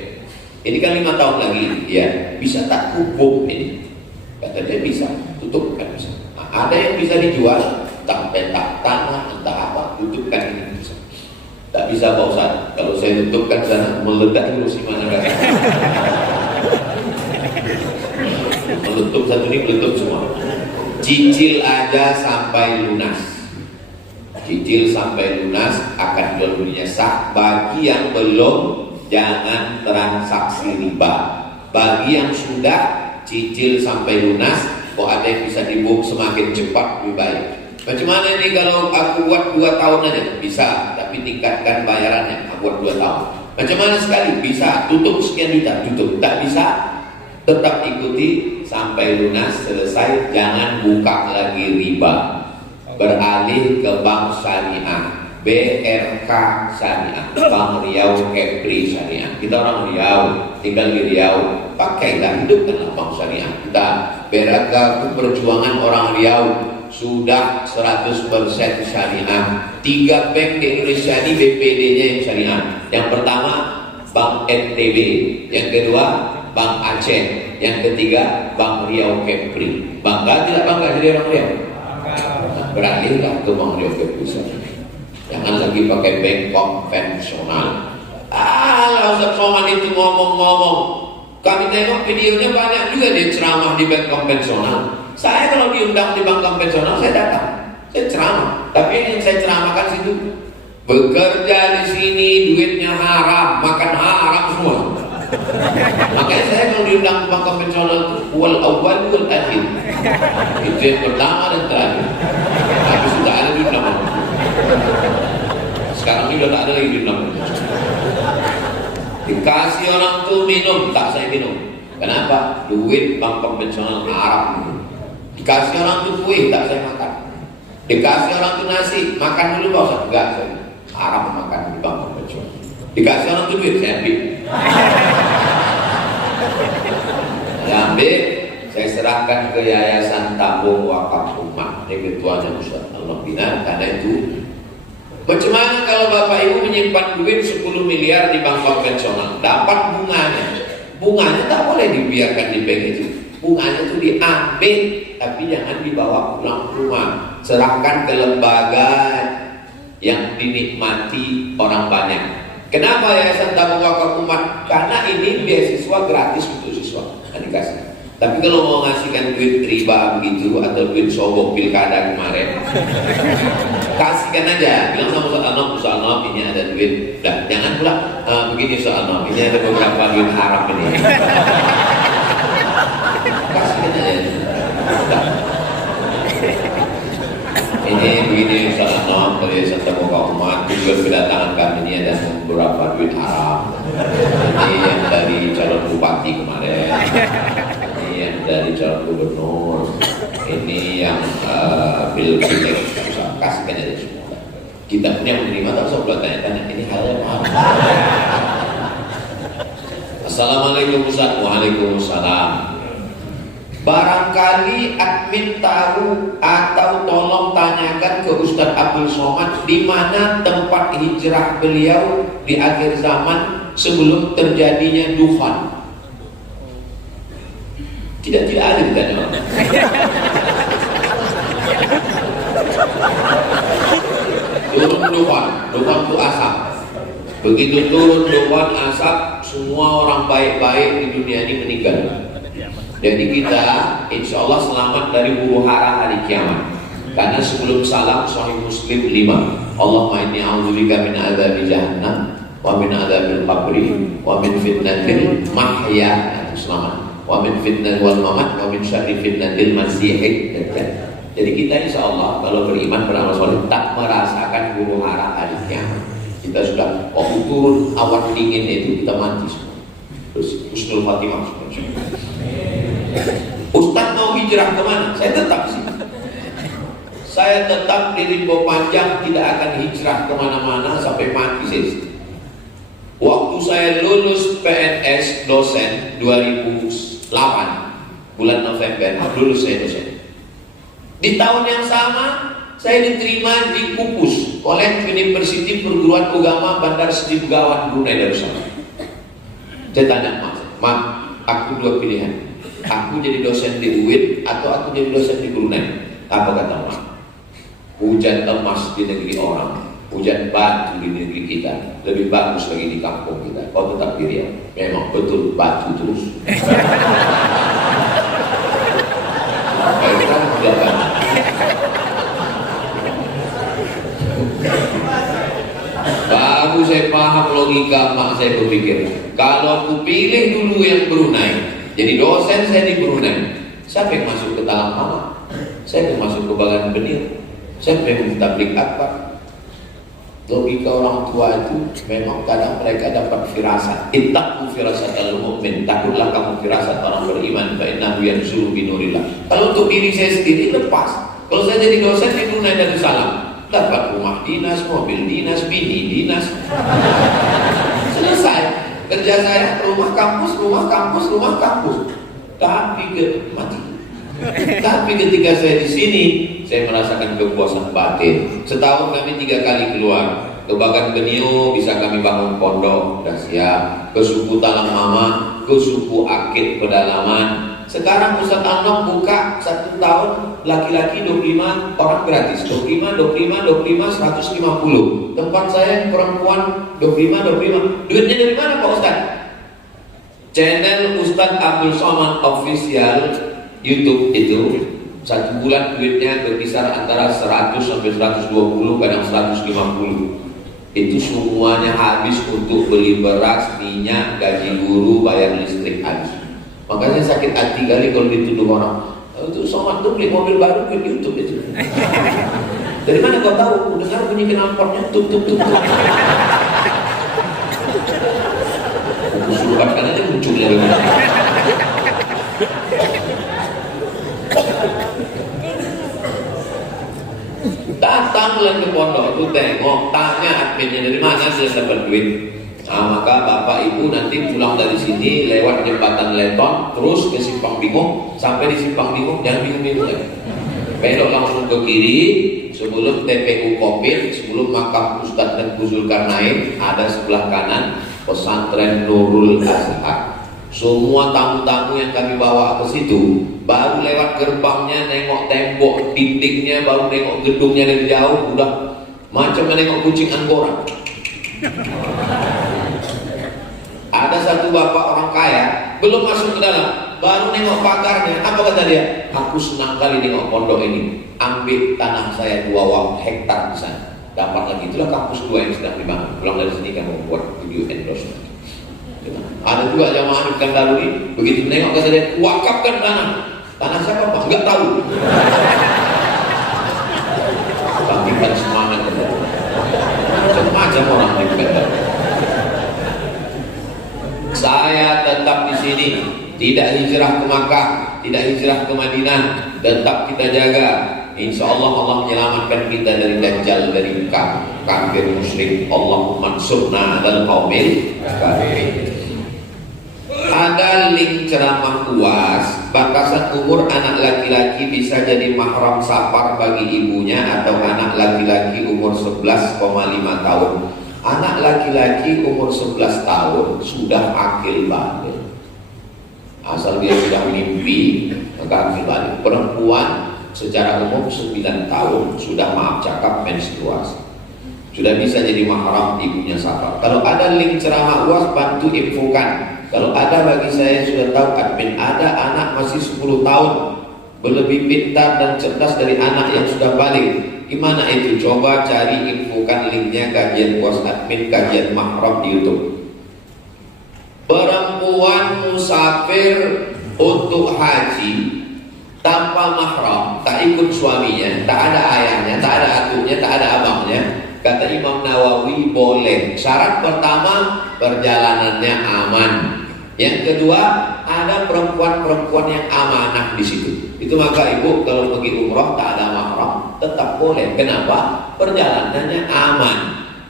Ini kan 5 tahun lagi, ya bisa tak kubuk ini? Kata dia bisa, tutup kan bisa. Nah, ada yang bisa dijual, entah petak tanah, entah apa, tutupkan ini bisa. Tak bisa Pak Ustaz. Kalau saya tutupkan sana meledak terus gimana kan? Meletup satu ini meletup semua. Cicil aja sampai lunas. Cicil sampai lunas akan jual belinya sah. Bagi yang belum, jangan transaksi riba. Bagi yang sudah cicil sampai lunas, kok ada yang bisa dibuat semakin cepat lebih baik. Macam mana ini kalau aku buat 2 tahun aja? Bisa, tapi tingkatkan bayarannya. Aku buat 2 tahun. Macam mana sekali? Bisa, tutup sekian juta, tutup. Tak bisa, tetap ikuti sampai lunas, selesai. Jangan buka lagi riba. Beralih ke bank syariah, BRK Syariah, Bank Riau Kepri Syariah. Kita orang Riau, tinggal di Riau, pakailah, hidupkanlah bank syariah. Kita BRK Perjuangan orang Riau sudah 100% syariah. 3 bank di Indonesia ini BPD-nya yang syariah. Yang pertama Bank NTB, yang kedua Bank Aceh, yang ketiga Bank Riau Kepri. Bangga tidak bangga jadi orang Riau? Beralihlah ke Bank Riau Kepri. Jangan lagi pakai bank konvensional. Ustaz Somad itu ngomong-ngomong, kami tengok videonya banyak juga dia ceramah di bank konvensional. Saya kalau diundang di bank konvensional saya datang, saya ceramah. Tapi yang saya ceramahkan situ, bekerja di sini duitnya haram, makan haram semua. Makanya saya kalau diundang ke bank konvensional itu wal awal wal akhir. Itu yang pertama dan terakhir. Tapi sudah ada diundang. Sekarang ini sudah tak ada lagi diundang. Dikasih orang tuh minum, tak saya minum. Kenapa? Duit bank konvensional haram. Dikasih orang tuh kue, tak saya makan. Dikasih orang tuh nasi, makan dulu Pak Ustaz. Enggak, saya haram makan di bank konvensional. Dikasih orang tuh duit, saya ambil. Saya ambil, saya serahkan ke Yayasan Tabung Wakaf Umat. Ini ketuanya Ustaz Allah bina. Karena itu, macam mana kalau Bapak Ibu menyimpan duit 10 miliar di bank konvensional, dapat bunganya. Bunganya tak boleh dibiarkan di bank itu. Bunganya itu diambil, tapi jangan dibawa pulang ke rumah. Serahkan ke lembaga yang dinikmati orang banyak. Kenapa Yayasan Tabung Wakaf Umat? Karena ini beasiswa gratis untuk siswa, dikasih. Tapi kalau mau ngasihkan duit riba begitu atau duit sogok pilkada kemarin, kasihkan aja. Bilang sama Ustaz Anop, ini ada duit. Dah, jangan pula begini Ustaz Anop, ini ada beberapa duit haram ini. Kasihkan aja. Dah. Ini begini Ustaz Anop, dari Yayasan Tabung Wakaf Umat, juga kedatangan kami ini ada beberapa duit haram. Ini yang dari calon bupati kemarin. Dari calon gubernur, ini yang pilih kasihkan aja semua. Kita punya menerima, tak usah tanya-tanya. Ini hal yang mahal. Assalamualaikum Ustaz. Waalaikumsalam. Barangkali admin tahu atau tolong tanyakan ke Ustaz Abdul Somad di mana tempat hijrah beliau di akhir zaman sebelum terjadinya dufan. Tidak ada ditanya orang. Turun dufan itu asap. Begitu turun dufan asap, semua orang baik-baik di dunia ini meninggal. Jadi kita insya Allah selamat dari huru hara hari kiamat. Karena sebelum salam Sahih Muslim 5, Allahumma inni a'udzubika min adzabi jahannam wa min adzabil qabri wa min fitnatil mahya. Selamat. Wa min fitnah wal mamat wa min syarri fitnatil masiihid dajjal. Jadi kita insya Allah kalau beriman beramal soleh tak merasakan huru hara hari kiamat. Kita sudah turun awan dingin itu kita mati semua. Terus husnul khatimah semua. Ustaz mau hijrah kemana? Saya tetap sih. Saya tetap di Rimbo Panjang, tidak akan hijrah kemana-mana sampai mati saya. Waktu saya lulus PNS dosen 2008 bulan November, lulus saya dosen. Di tahun yang sama saya diterima di KUPUS, College University Perguruan Agama Bandar Seri Begawan, Brunei Darussalam. Saya tanya Mak, aku dua pilihan, aku jadi dosen di UIN atau aku jadi dosen di Brunei. Apa kata Mak? Hujan emas di negeri orang, hujan batu di negeri kita, lebih bagus lagi di kampung kita. Kau tetap di Riau, memang betul batu terus. Baru saya paham logika mak saya berpikir, kalau aku pilih dulu yang Brunei, jadi dosen saya di Brunei, siapa yang masuk ke dalam mama? Saya yang masuk ke bagian benir, saya yang tablik akbar. Logika orang tua itu memang kadang mereka dapat firasat. Ittaqu firasatal mu'min, takutlah kamu firasat orang beriman, fa innahu yanzuru bi nurillah. Kalau untuk diri saya sendiri lepas. Kalau saya jadi dosen di Brunei Darussalam, dapat rumah dinas, mobil dinas, bini dinas. Selesai. Kerja saya rumah kampus, rumah kampus, rumah kampus. Tapi mati. Tapi ketika saya di sini, saya merasakan kepuasan batin. Setahun kami 3 kali keluar. Ke Bagan Benio bisa kami bangun pondok, sudah siap. Ke suku Talang Mama, ke suku Akit Pedalaman. Sekarang Ustaz Anok buka 1 tahun laki-laki 25 orang gratis. 25, 150. Tempat saya perempuan 25. Duitnya dari mana Pak Ustaz? Channel Ustaz Abdul Somad Official YouTube itu 1 bulan duitnya berkisar antara 100 sampai 120, kadang 150. Itu semuanya habis untuk beli beras, minyak, gaji guru, bayar listrik habis. Makanya sakit hati kali kalau dituduh orang, itu Somad tuh beli mobil baru ke YouTube itu. Dari mana kau tahu? Dengar bunyi knalpotnya tuk. Aku suruhkan aja muncul dari mana. Datang ke pondok itu tengok, tanya adminnya dari mana dia dapat duit. Nah, maka bapak ibu nanti pulang dari sini lewat jembatan Leton terus ke Simpang Bingung, sampai di Simpang Bingung jangan bingung-bingung lagi. Belok langsung ke kiri sebelum TPU Kopit, sebelum makam Ustadz dan Zulkarnain, ada sebelah kanan pesantren Nurul Azhar. Semua tamu-tamu yang kami bawa ke situ baru lewat gerbangnya nengok tembok dindingnya, baru nengok gedungnya dari jauh udah macam menengok kucing Angora. Ada satu bapak orang kaya belum masuk ke dalam, baru nengok pagarnya. Apa kata dia? Aku senang kali nengok pondok ini. Ambil tanah saya 2 hektar di sana. Dapat lagi. Itulah kampus 2 yang sedang dibangun. Pulang dari sini kamu buat video endorsement. Ada juga jamaah di Kandarui, begitu nengok kata dia, wakafkan tanah. Tanah siapa Pak? Enggak tahu. Bangkitkan semangat. Macam-macam orang di Kandarui. Saya tetap di sini, tidak hijrah ke Makkah, tidak hijrah ke Madinah, tetap kita jaga. Insya Allah Allah menyelamatkan kita dari dajjal, dari kafir musyrik. Allahumma ansurna 'alal qaumil kafirin. Ada link ceramah UAS, batasan umur anak laki-laki bisa jadi mahram safar bagi ibunya atau anak laki-laki umur 11,5 tahun. Anak laki-laki umur 11 tahun sudah akil balik. Asal dia sudah mimpi, maka akil balik. Perempuan secara umum 9 tahun sudah maaf cakap menstruasi. Sudah bisa jadi mahram ibunya safar. Kalau ada link ceramah UAS, bantu infokan. Kalau ada, bagi saya sudah tahu admin, ada anak masih 10 tahun berlebih pintar dan cerdas dari anak yang sudah balik. Gimana itu? Coba cari infokan linknya, kajian bos admin, kajian mahram di YouTube. Perempuan musafir untuk haji tanpa mahram, tak ikut suaminya, tak ada ayahnya, tak ada atunya, tak ada abangnya. Kata Imam Nawawi boleh. Syarat pertama, perjalanannya aman. Yang kedua, ada perempuan-perempuan yang amanah di situ. Itu maka ibu kalau pergi umrah tak ada mahram tetap boleh. Kenapa? Perjalanannya aman.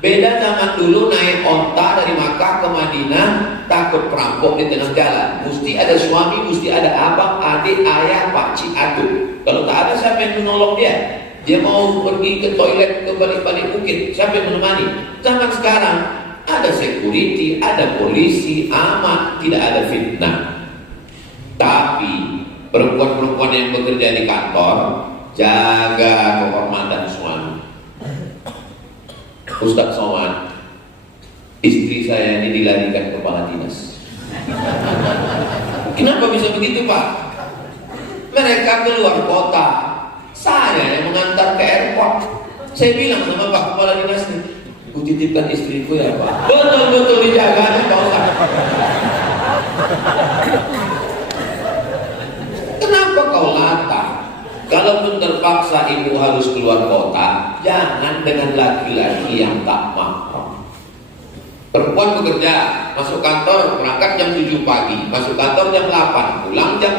Beda zaman dulu naik onta dari Makkah ke Madinah, takut perampok di tengah jalan. Mesti ada suami, mesti ada abang, adik, ayah, pakcik, atuk. Kalau tak ada, siapa yang menolong dia? Dia mau pergi ke toilet ke balik-balik bukit, siapa yang menemani? Zaman sekarang ada security, ada polisi, aman, tidak ada fitnah. Tapi perempuan-perempuan yang bekerja di kantor, jaga kehormatan suami. Ustadz Somad, istri saya ini dilarikan kepala dinas. Kenapa bisa begitu Pak? Mereka keluar kota, saya yang mengantar ke airport. Saya bilang sama Pak Kepala Dinas nih, ku titipkan istriku ya Pak. Betul-betul dijaga Pak Ustadz. Kenapa kau latah? Kalaupun terpaksa ibu harus keluar kota, jangan dengan laki-laki yang tak mahram. Perempuan bekerja, masuk kantor, berangkat jam 7 pagi, masuk kantor jam 8, pulang jam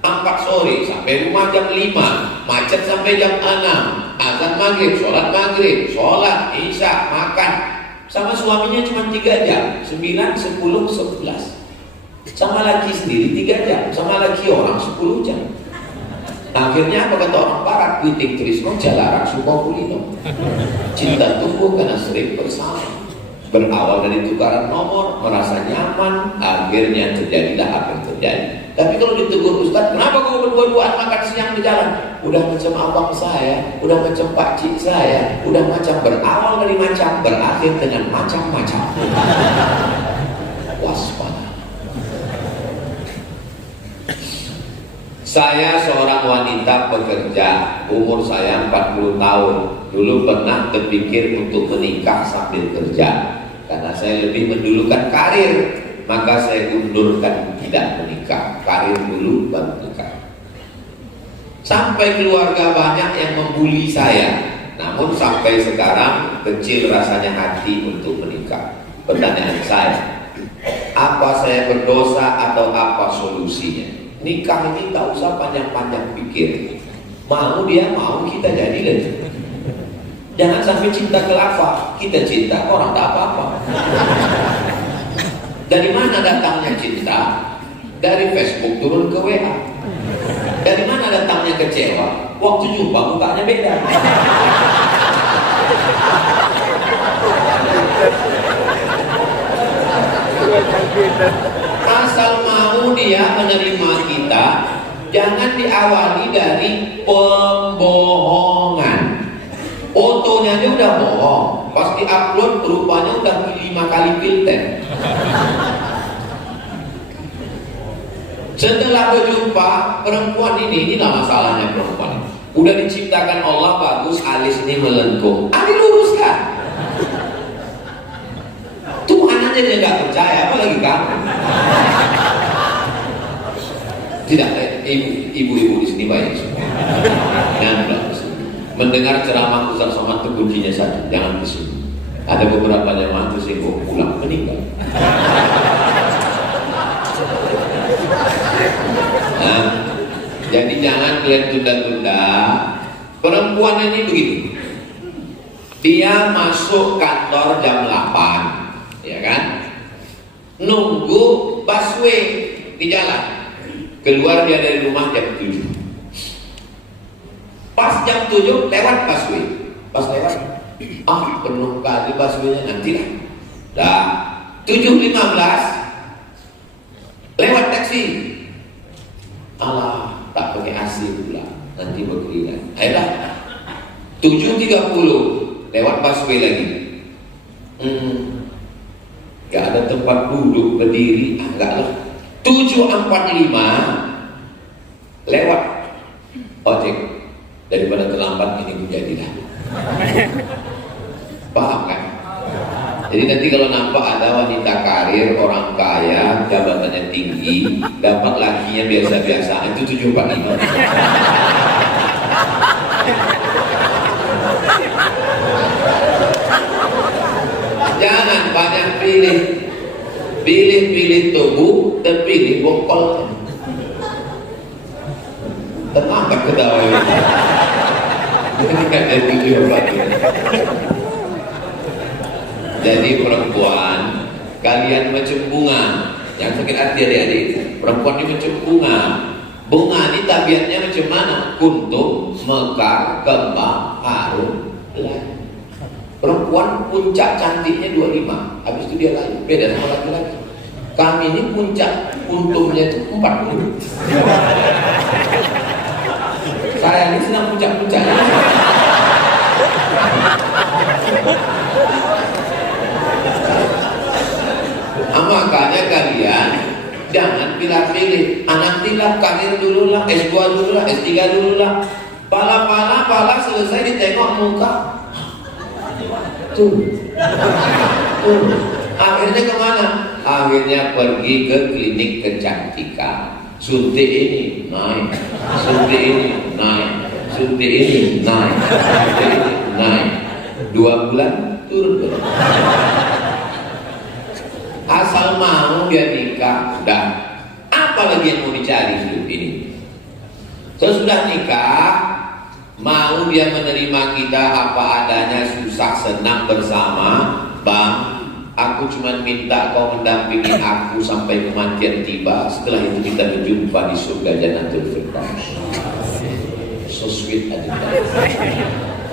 4 sore, sampai rumah jam 5, macet sampai jam 6, azan maghrib, sholat isya, makan. Sama suaminya cuma 3 jam, 9, 10, 11. Sama laki sendiri 3 jam, sama laki orang 10 jam. Akhirnya apa kata orang barat, witing trisno jalaran suka kulino. Cinta tumbuh karena sering bersama. Berawal dari tukaran nomor, merasa nyaman, akhirnya terjadilah apa yang terjadi. Tapi kalau ditegur Ustaz, kenapa kau berdua-duaan makan siang di jalan? Udah macam abang saya, udah macam pakcik saya, udah macam, berawal dari macam, berakhir dengan macam-macam. Waspada. Saya seorang wanita pekerja, umur saya 40 tahun. Dulu pernah terpikir untuk menikah sambil kerja. Karena saya lebih mendulukan karir, maka saya undurkan tidak menikah. Karir dulu baru nikah. Sampai keluarga banyak yang membuli saya. Namun sampai sekarang kecil rasanya hati untuk menikah. Pertanyaan saya, apa saya berdosa atau apa solusinya? Nikah ini tak usah panjang-panjang pikir. Mau dia mau, kita jadi lagi. Jangan sampai cinta ke lava. Kita cinta orang tak apa-apa. Dari mana datangnya cinta? Dari Facebook turun ke WA. Dari mana datangnya kecewa? Waktu jumpa mukanya beda. Asal mau dia menerima kita, jangan diawali dari pembohongan. Fotonya aja udah bohong, pas di-upload rupanya udah 5 kali filter. Setelah berjumpa perempuan inilah masalahnya perempuan. Udah diciptakan Allah bagus, alis ini melengkung, diluruskan. Tuhan aja dia nggak percaya, apalagi kamu. Tidak, ibu-ibu di sini baik semua. Mendengar ceramah Ustaz Somad itu kuncinya satu, jangan kesini. Ada beberapa jemaah tersinggung, pulang meninggal. Nah, jadi jangan kalian tunda-tunda. Perempuan ini begitu. Dia masuk kantor jam 8, ya kan? Nunggu busway di jalan. Keluar dia dari rumah jam 7. Pas jam 7 lewat busway. Pas lewat, penuh kali busway-nya, nantilah. Dah 7.15 lewat taksi. Alah, tak pakai AC pula, nanti berkeringat. Ayolah 7.30 lewat busway lagi. Gak ada tempat duduk berdiri, enggak lah. 7.45 lewat ojek. Daripada terlambat ini menjadilah. Paham kan? Jadi nanti kalau nampak ada wanita karir, orang kaya, jabatannya tinggi, dapat lakinya biasa-biasa, itu 7.45. Jangan banyak pilih. Pilih-pilih tubuh dan pilih bokol. Terlambat ketawa ini. Jadi perempuan, kalian macam bunga. Jangan sakit hati adik-adik. Perempuan ini macam bunga. Bunga ini tabiatnya macam mana? Kuntum, mekar, kembang, harum, layu. Perempuan puncak cantiknya 25, habis itu dia layu. Beda sama laki-laki. Kami ini puncak kuntumnya itu 40. Saya ini senang puncak-puncaknya. Makanya kalian jangan pilih-pilih. Anak tilap karir dulu lah, S2 dulu lah, S3 dulu lah. Pala selesai ditengok muka. Tuh. Akhirnya kemana? Akhirnya pergi ke klinik kecantikan. Suntik ini naik, suntik ini naik, suntik ini naik, suntik ini naik. 2 bulan turun. Asal mau dia nikah, udah. Apa lagi yang mau dicari hidup ini? Sesudah nikah, mau dia menerima kita apa adanya, susah senang bersama. Bang, aku cuma minta kau mendampingi aku sampai kematian tiba. Setelah itu kita berjumpa di surga Jannatul Firdaus. So sweet aja.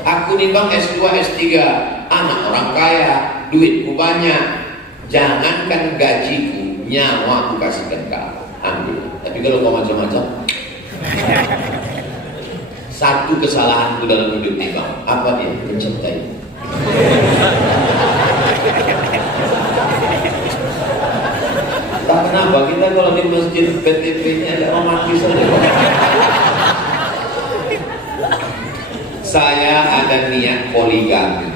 Aku nih bang S2, S3, anak orang kaya, duitku banyak. Jangankan gajiku, nyawa aku kasihkan kau, ambil. Tapi kalau kau macam-macam, satu kesalahanku dalam hidup ini bang, apa dia? Mencintai. Tak kenapa kita kalau di masjid PTP-nya ada romantis saja. Saya ada niat poligami.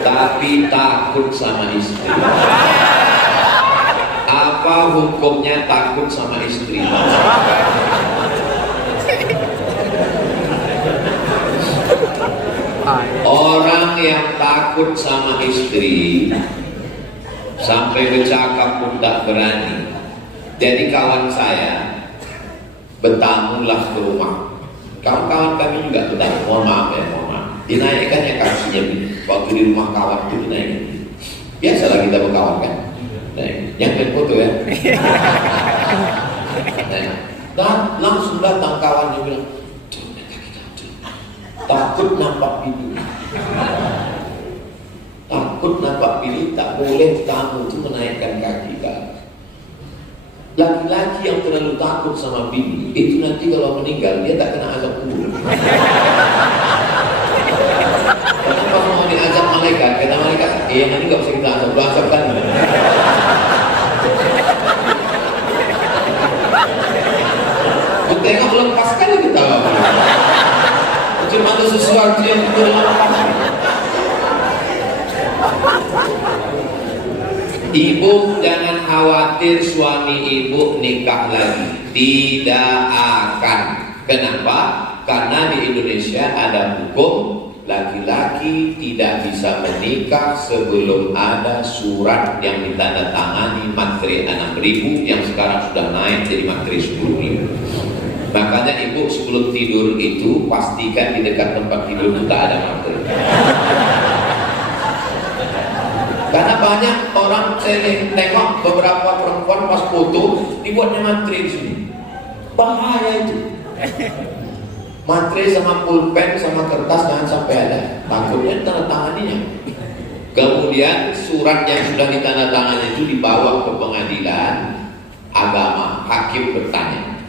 Tapi takut sama istri. Apa hukumnya takut sama istri? Orang yang takut sama istri sampai bercakap pun tak berani. Jadi kawan saya bertamulah ke rumah. Kawan-kawan kami juga bertamu. Mohon maaf ya, mohon maaf. Dinaikkan ya kakinya waktu di rumah kawan itu dinaikkan. Biasalah kita berkawan kan. Yang main foto ya. Dan langsung datang kawannya bilang, takut nampak bini. Takut nampak bini, tak boleh tamu itu menaikkan kaki kan. Laki-laki yang terlalu takut sama bini itu nanti kalau meninggal dia tak kena azab kubur. Kenapa mau diazab malaikat? Kata malaikat, yang ini gak usah kita azab, lu azab kan? Lu tengok lepas kali kita. Cuma ada sesuatu yang kita lepas. Ibu jangan khawatir suami ibu nikah lagi. Tidak akan. Kenapa? Karena di Indonesia ada hukum laki-laki tidak bisa menikah sebelum ada surat yang ditandatangani materai 6.000 yang sekarang sudah naik jadi materai 10.000. Makanya ibu sebelum tidur itu pastikan di dekat tempat tidur itu tak ada materai. Karena banyak orang saya tengok beberapa perempuan pas foto dibuatnya materai di sini. Bahaya itu. Materai sama pulpen sama kertas jangan sampai ada. Takutnya tanda tanganinya. Kemudian surat yang sudah ditandatangani itu dibawa ke pengadilan agama. Hakim bertanya,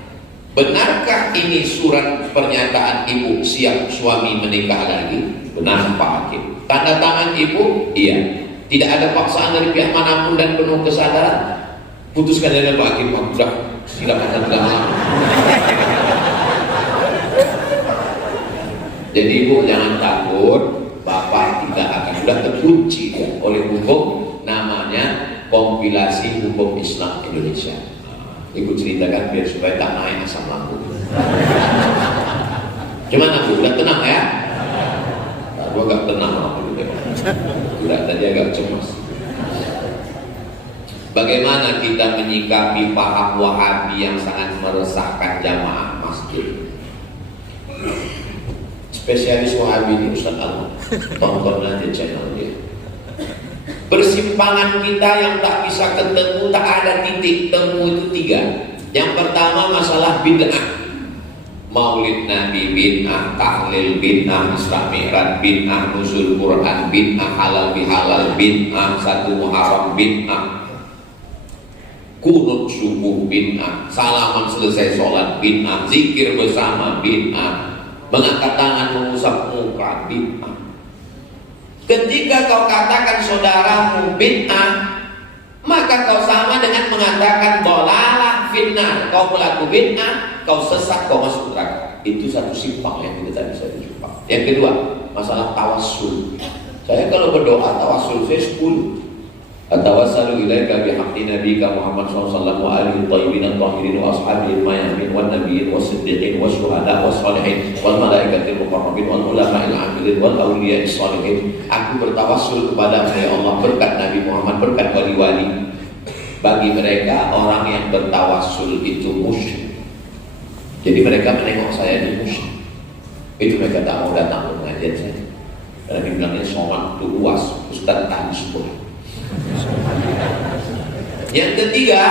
benarkah ini surat pernyataan ibu siap suami menikah lagi? Benar Pak Hakim. Tanda tangan ibu? Iya. Tidak ada paksaan dari pihak manapun dan penuh kesadaran. Putuskan dengan Pak Hakim. Sudah silakan tanda. Jadi ibu jangan takut, bapak tidak akan sudah terkunci oleh hukum namanya kompilasi hukum Islam Indonesia. Ibu ceritakan biar supaya tak naik asam lambung. Gimana Bu? Udah tenang ya? Gua agak tenang dulu deh. Udah tadi agak cemas. Bagaimana kita menyikapi paham Wahabi yang sangat meresahkan jamaah masjid? Spesialis Wahabi ini Ustaz Al, tonton aja channel dia. Persimpangan kita yang tak bisa ketemu, tak ada titik temu itu 3. Yang pertama masalah bid'ah. Maulid Nabi bid'ah, tahlil bid'ah, Isra Mi'raj bid'ah, nuzul Quran bid'ah, halal bihalal bid'ah, 1 Muharram bid'ah. kunut subuh bid'ah, salaman selesai sholat bid'ah, zikir bersama bid'ah, mengangkat tangan mengusap muka bid'ah. Ketika kau katakan saudaramu bid'ah, maka kau sama dengan mengatakan dolalah fitnah. Kau pelaku bid'ah, kau sesat, kau masuk neraka. Itu satu simpang yang kita tak bisa jumpa. Yang kedua, masalah tawassul. Saya kalau berdoa tawassul saya 10. Atawassalu ilaika bihaqqi nabiyyika Muhammad sallallahu alaihi wasallam tahirin wa ashabihi al-mayamin wan nabiyyin was-siddiqin wasyuhada was-shalihin wal malaikatil muqarrabin wal ulama'il 'amilin wal awliya'is shalihin. Aku bertawassul kepada ya Allah berkat Nabi Muhammad, berkat wali-wali. Bagi mereka orang yang bertawassul itu musyrik. Jadi mereka menengok saya di musyrik. Itu mereka tak mau datang ke pengajian saya. Karena dibilangnya somat itu luas, Ustaz tak disebut. Yang ketiga,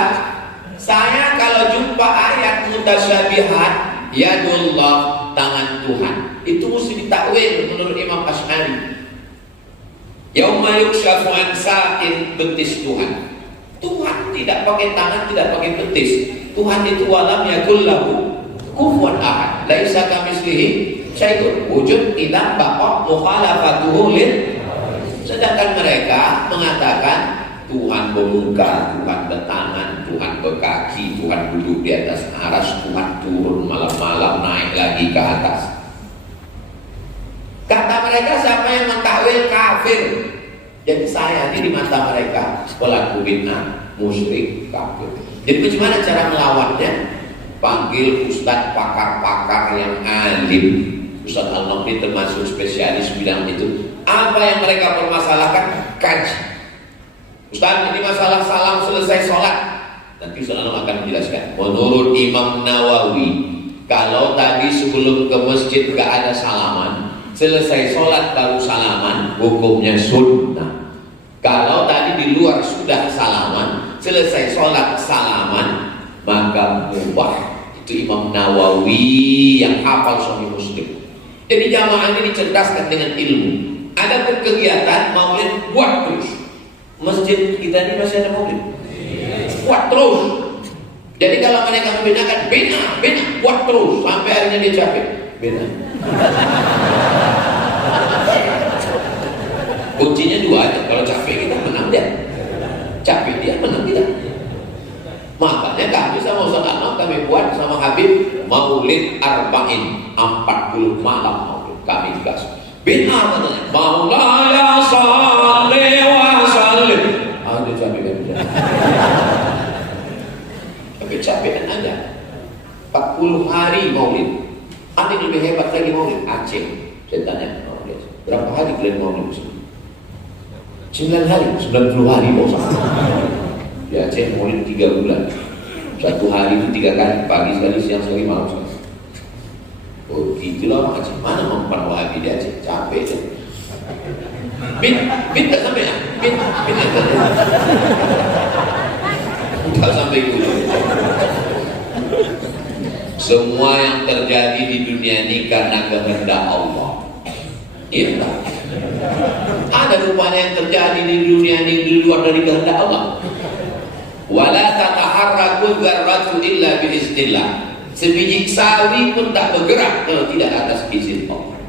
saya kalau jumpa ayat mutasyabihat, yadullah, tangan Tuhan, itu mesti ditakwil menurut Imam Asy'ari. Yauma yukshafu an saqin, betis Tuhan. Tuhan tidak pakai tangan, tidak pakai betis. Tuhan itu walam yakul lahu kufuwan ahad, laisa kamitslihi syai'un, wujud ilam baqa mukhalafatuhu lil. Sedangkan mereka mengatakan Tuhan bermuka, Tuhan bertangan, Tuhan berkaki, Tuhan duduk di atas aras, Tuhan turun malam-malam naik lagi ke atas. Kata mereka siapa yang mentakwil kafir. Jadi saya ini di mata mereka pelaku bid'ah, musyrik, kafir. Jadi bagaimana cara melawannya? Panggil ustaz pakar-pakar yang alim. Ustaz Al-Naqdi termasuk spesialis bidang itu. Apa yang mereka permasalahkan, kaji. Ustaz, ini masalah salam selesai sholat. Nanti Ustaz Al-Naqdi akan menjelaskan. Menurut Imam Nawawi, kalau tadi sebelum ke masjid gak ada salaman, selesai sholat baru salaman, hukumnya sunnah. Kalau tadi di luar sudah salaman, selesai sholat salaman, maka mubah. Itu Imam Nawawi yang hafal Sahih Muslim. Jadi jamaah ini dicerdaskan dengan ilmu. Ada kegiatan maulid, buat terus. Masjid kita ini masih ada maulid, buat terus. Jadi kalau mereka membedakan bina, buat terus sampai akhirnya dia capek. Bina. Kuncinya dua aja. Kalau capek kita menang dia, capek dia menang kita. Makanya kami sama Ustaz Anwar kami buat sama Habib maulid arba'in, 40 malam maulid kami gas. Bina katanya, Maulaya salli wa sallim. Dia capek kan dia. Tapi capekan aja. 40 hari maulid. Ada yang lebih hebat lagi maulid Aceh. Saya tanya, berapa hari kalian maulid di sini? 9 hari, 90 hari bos. Di Aceh maulid 3 bulan. Satu hari itu 3 kali, pagi sekali, siang sekali, malam sekali. Oh, itulah orang Aceh. Mana mempan wahabi di Aceh? Capek tu. Bin tak sampai ya? Bin tak sampai dulu. Semua yang terjadi di dunia ini karena kehendak Allah. Iya tak? Ada rupanya yang terjadi di dunia ini di luar dari kehendak Allah. Wala tataharraku dzarratu illa biiznillah. Sebiji sawi pun tak bergerak kalau tidak atas izin Allah.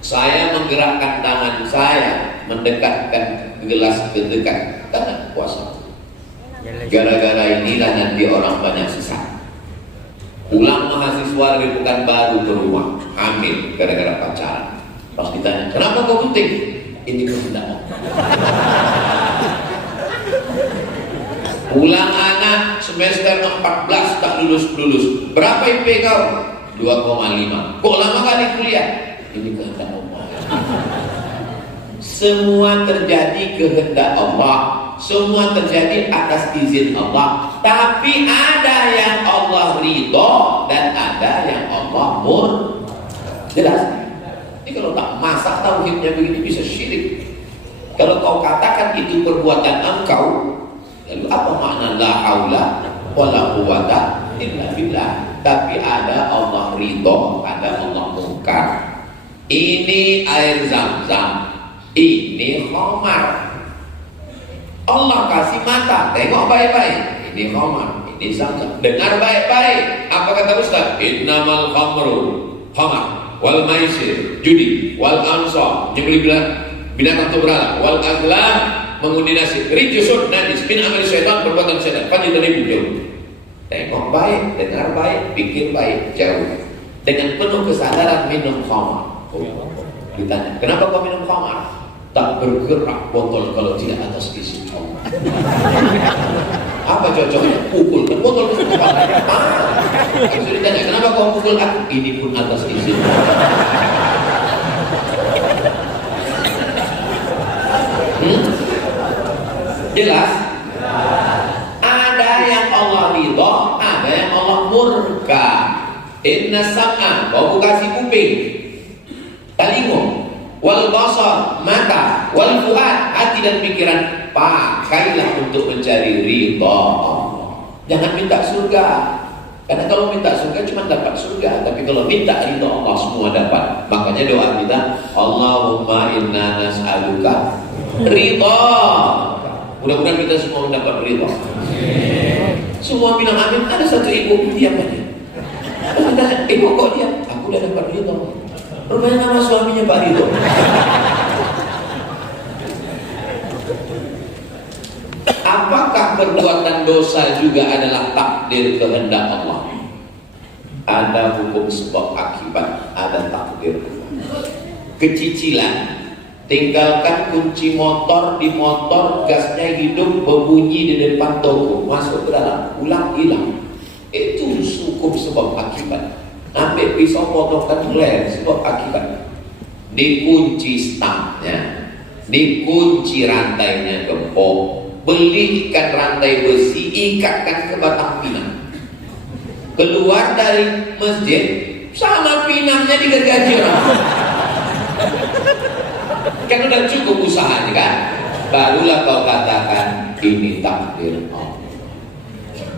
Saya menggerakkan tangan saya mendekatkan gelas ke dekat karena puasa. Gara-gara inilah nanti orang banyak sesat. Pulang mahasiswa dari Pekanbaru ke rumah, hamil gara-gara pacaran. Pas ditanya, kenapa kau penting? Ini kehendak. Pulang anak semester 14 tak lulus. Berapa IP kau? 2,5. Kok lama kali kuliah? Ini kehendak Allah. Semua terjadi kehendak Allah. Semua terjadi atas izin Allah. Tapi ada yang Allah ridho dan ada yang Allah jelas. Ini kalau tak masak tauhidnya begini bisa syirik. Kalau kau katakan itu perbuatan engkau, lalu apa makna la haula wala quwata illa billah? Tapi ada Allah ridho, ada Allah mungkar. Ini air Zam-Zam, ini khamar. Allah kasih mata, tengok baik-baik. Ini ini khamar, ini zam-zam. Dengar baik-baik. Apa kata Ustaz? Innamal khamru khamar wal maisir judi wal ansab nyembelih binatang atau berhala wal azlam mengundi nasib rijsun najis min amal syaitan perbuatan syaitan. Kan itu jauh. Tengok baik, dengar baik, pikir baik, jauh. Dengan penuh kesadaran minum khamar. Ditanya, kenapa kau minum khamar? Tak bergerak botol kalau tidak atas izin Allah. Apa cocoknya? Pukul kan botol itu Kalau ditanya, kenapa kau pukul aku? Ini pun atas izin Allah. Jelas? Ada yang Allah ridho, ada yang Allah murka. Inna sam'a, kau kasih kuping, telinga, wal basar, mata, wal fuad, hati dan pikiran, pakailah untuk mencari ridha Allah. Jangan minta surga, karena kalau minta surga cuma dapat surga, tapi kalau minta ridha Allah semua dapat. Makanya doa kita, Allahumma inna nas'aluka ridha. Mudah-mudahan kita semua mendapat ridha. Semua bilang amin. Ada satu ibu diam aja. Ibu kok diam? Aku udah dapat ridha. Rupanya nama suaminya Pak Ridho. Apakah perbuatan dosa juga adalah takdir kehendak Allah? Ada hukum sebab akibat, ada takdir. Kecicilan, tinggalkan kunci motor di motor, gasnya hidup, berbunyi di depan toko, masuk ke dalam, ulang hilang. Itu hukum sebab akibat. Ambil pisau potongkan leher sebab akibat. Dikunci stangnya, dikunci rantainya gembok, beli ikan rantai besi, ikatkan ke batang pinang. Keluar dari masjid, sama pinangnya digergaji orang. Kan udah cukup usahanya kan? Barulah kau katakan ini takdir Allah.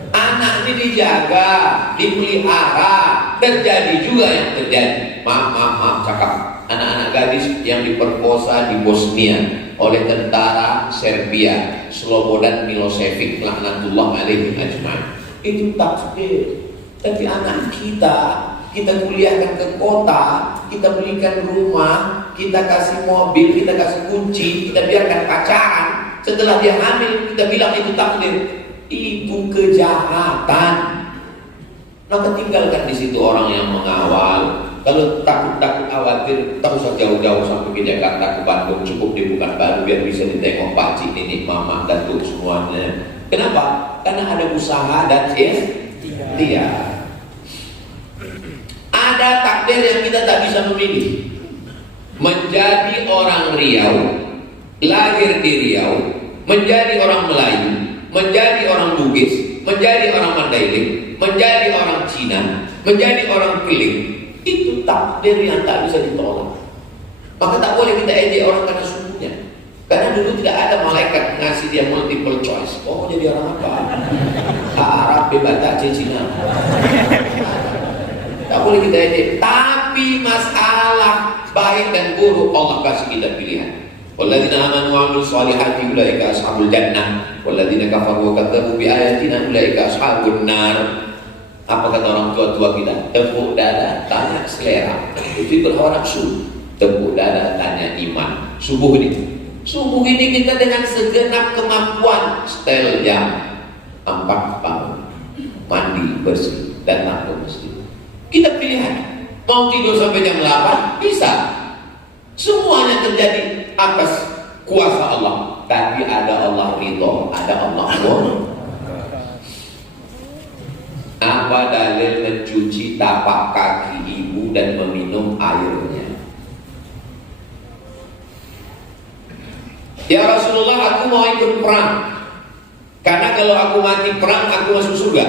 Anak ini dijaga, dipelihara, terjadi juga yang terjadi. Maaf cakap. Anak-anak gadis yang diperkosa di Bosnia oleh tentara Serbia, Slobodan Milosevic, laknatullah alaihi ajma'in. Itu takdir. Tapi anak kita kuliahkan ke kota, kita belikan rumah, kita kasih mobil, kita kasih kunci, kita biarkan pacaran. Setelah dia hamil, kita bilang itu takdir. Itu kejahatan. Maka tinggalkan di situ orang yang mengawal. Kalau takut khawatir, tak usah jauh-jauh sampai ke Jakarta, ke Bandung, cukup di Pekanbaru biar bisa ditengok pakcik, nenek, mama, datuk semuanya. Kenapa? Karena ada usaha dan ikhtiar. Ada takdir yang kita tak bisa memilih. Menjadi orang Riau, lahir di Riau, menjadi orang Melayu, menjadi orang Bugis, menjadi orang Mandailing, menjadi orang Cina, menjadi orang Keling. Itu takdir yang tak bisa ditolak. Maka tak boleh kita ejek orang karena sukunya. Karena dulu tidak ada malaikat ngasih dia multiple choice. Oh, mau jadi orang apa? Arab, Batak, Cina. Tak boleh kita ejek. Tapi masalah baik dan buruk Allah kasih kita pilihan. Walladzina amanu wa 'amilus shalihati ulaika ashabul jannah walladzina kafaru wa kadzdzabu bi ayatina ulaika ashabun nar. Apa kata orang tua-tua kita? Tepuk dada, tanya selera. Itu berharap nafsu. Tepuk dada, tanya iman. Subuh ini kita dengan segenap kemampuan setel jam 4 tahun, mandi bersih, datang ke masjid. Kita pilihan. Mau tidur sampai jam 8 bisa. Semuanya terjadi atas kuasa Allah. Tapi ada Allah ridho, ada Allah murka. Apa dalil mencuci tapak kaki ibu dan meminum airnya? Ya Rasulullah, aku mau ikut perang. Karena kalau aku mati perang, aku masuk surga.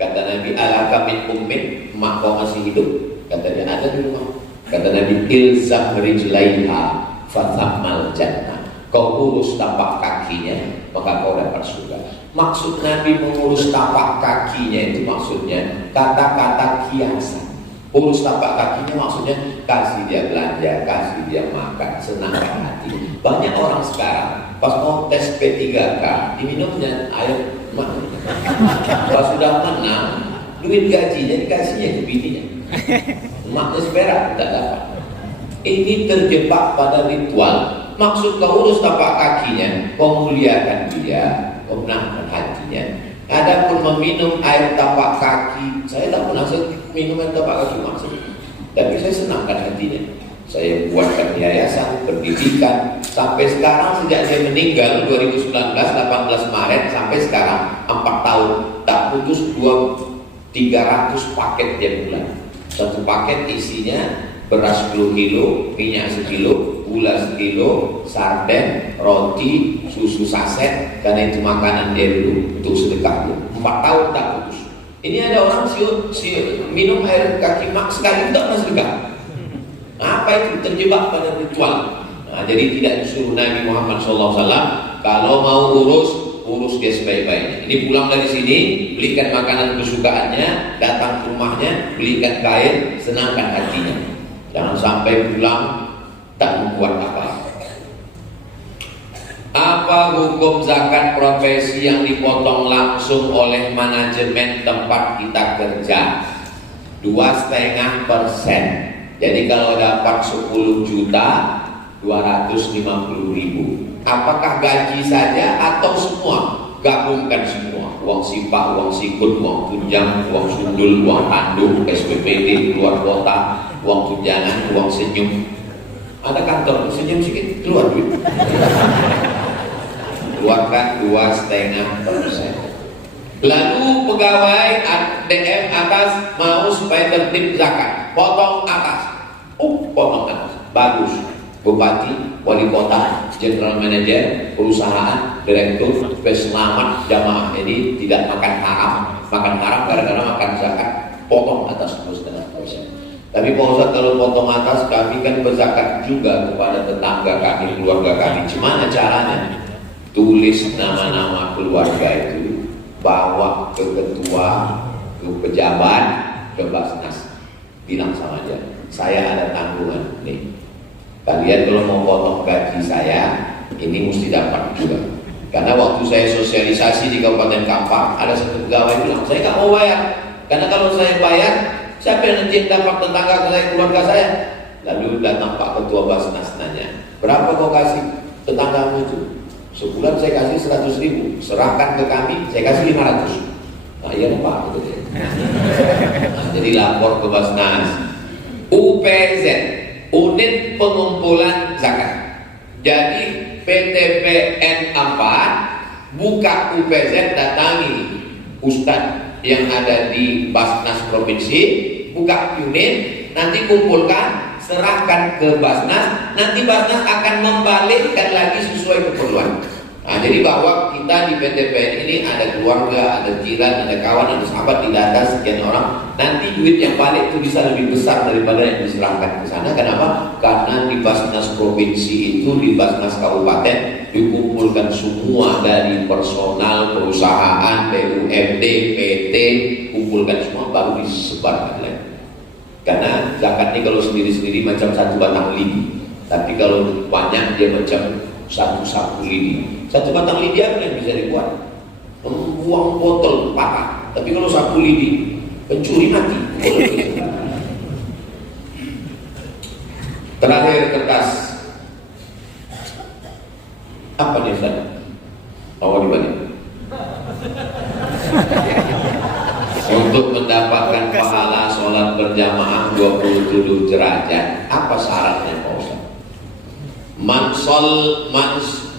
Kata Nabi, alaka min ummin, mak kau masih hidup? Kata dia, ada di rumah. Kata Nabi, ilzam rijlaiha fathamal jannah. Kau urus tapak kakinya, maka kau dapat surga. Maksud Nabi mengurus tapak kakinya itu maksudnya kata-kata kiasan. Urus tapak kakinya maksudnya kasih dia belanja, kasih dia makan, senangkan hati. Banyak orang sekarang pas mau tes P3K diminumnya air Pas sudah menang, duit gajinya dikasihnya ke bininya. Emaknya seperak tidak dapat. Ini terjebak pada ritual. Maksud kau urus tapak kakinya, kau muliakan dia, kau menangkan hatinya. Adapun meminum air tapak kaki, saya tak pernah minum air tapak kaki maksud. Tapi saya senangkan hatinya. Saya buatkan yayasan, pendidikan. Sampai sekarang sejak saya meninggal 2019, 18 Maret sampai sekarang 4 tahun. Tak putus 300 paket tiap bulan. Satu paket isinya beras 10 kilo, minyak 1 kilo, gula 1 kilo, sarden, roti, susu saset. Karena itu makanan dia dulu untuk sedekah. 4 tahun tak putus. Ini ada orang minum air kaki mak sekali tak pernah sedekah. Apa itu? Terjebak pada ritual. Nah, jadi tidak disuruh Nabi Muhammad SAW kalau mau urus dia sebaik-baiknya. Ini pulang dari sini, belikan makanan kesukaannya, datang ke rumahnya, belikan kain, senangkan hatinya. Jangan sampai pulang tak membuat apa. Apa hukum zakat profesi yang dipotong langsung oleh manajemen tempat kita kerja? 2,5%. Jadi kalau dapat 10 juta 250.000. Apakah gaji saja atau semua? Gabungkan semua. Uang sipak, uang sikut, uang tunjang, uang sundul, uang tanduk, SPPD, keluar kota, uang tunjangan, uang senyum. Ada kantor senyum sedikit keluar duit. Keluarkan 2,5%. Lalu pegawai DM atas mau supaya tertib zakat, potong atas. Potong atas. Bagus. Bupati, wali kota, general manager, perusahaan, direktur, selamat jamaah ini tidak makan haram. Makan haram gara-gara makan zakat. Potong atas 2,5%. Tapi Pak Ustaz, kalau potong atas kami kan berzakat juga kepada tetangga kami, keluarga kami. Gimana caranya? Tulis nama-nama keluarga itu, bawa ke ketua, ke pejabat, ke Basnas, bilang sama dia, saya ada tanggungan nih. Kalian kalau mau potong gaji saya, ini mesti dapat juga. Karena waktu saya sosialisasi di Kabupaten Kampar, ada satu pegawai bilang, saya nggak mau bayar. Karena kalau saya bayar, siapa yang nanti dapat tetangga saya, keluarga saya? Lalu datang Pak Ketua Basnas nanya, berapa kau kasih tetanggamu itu? Sebulan saya kasih 100.000, serahkan ke kami, saya kasih 500. Nah iya Pak, gitu deh. Nah, jadi lapor ke Basnas. UPZ, Unit Pengumpulan Zakat. Jadi PTPN 4 buka UPZ, datangi Ustadz yang ada di Basnas Provinsi, buka unit, nanti kumpulkan, serahkan ke Basnas, nanti Basnas akan membalikkan lagi sesuai keperluan. Nah, jadi bahwa kita di PTPN ini ada keluarga, ada jiran, ada kawan, ada sahabat, di data sekian orang, nanti duit yang balik itu bisa lebih besar daripada yang diserahkan ke sana. Kenapa? Karena di Basnas Provinsi itu, di Basnas Kabupaten dikumpulkan semua dari personal, perusahaan, BUMD, PT, kumpulkan semua baru disebarkan lagi. Karena zakat ini kalau sendiri-sendiri macam satu batang lidi, tapi kalau banyak dia macam satu sapu lidi. Satu batang lidi apa yang bisa dibuat? Membuang botol patah. Tapi kalau sapu lidi, pencuri mati. Terakhir kertas. Apa dia Ustaz? Awal dibalik. Untuk mendapatkan pahala sholat berjamaah 27 derajat, apa syaratnya Pak Ustaz?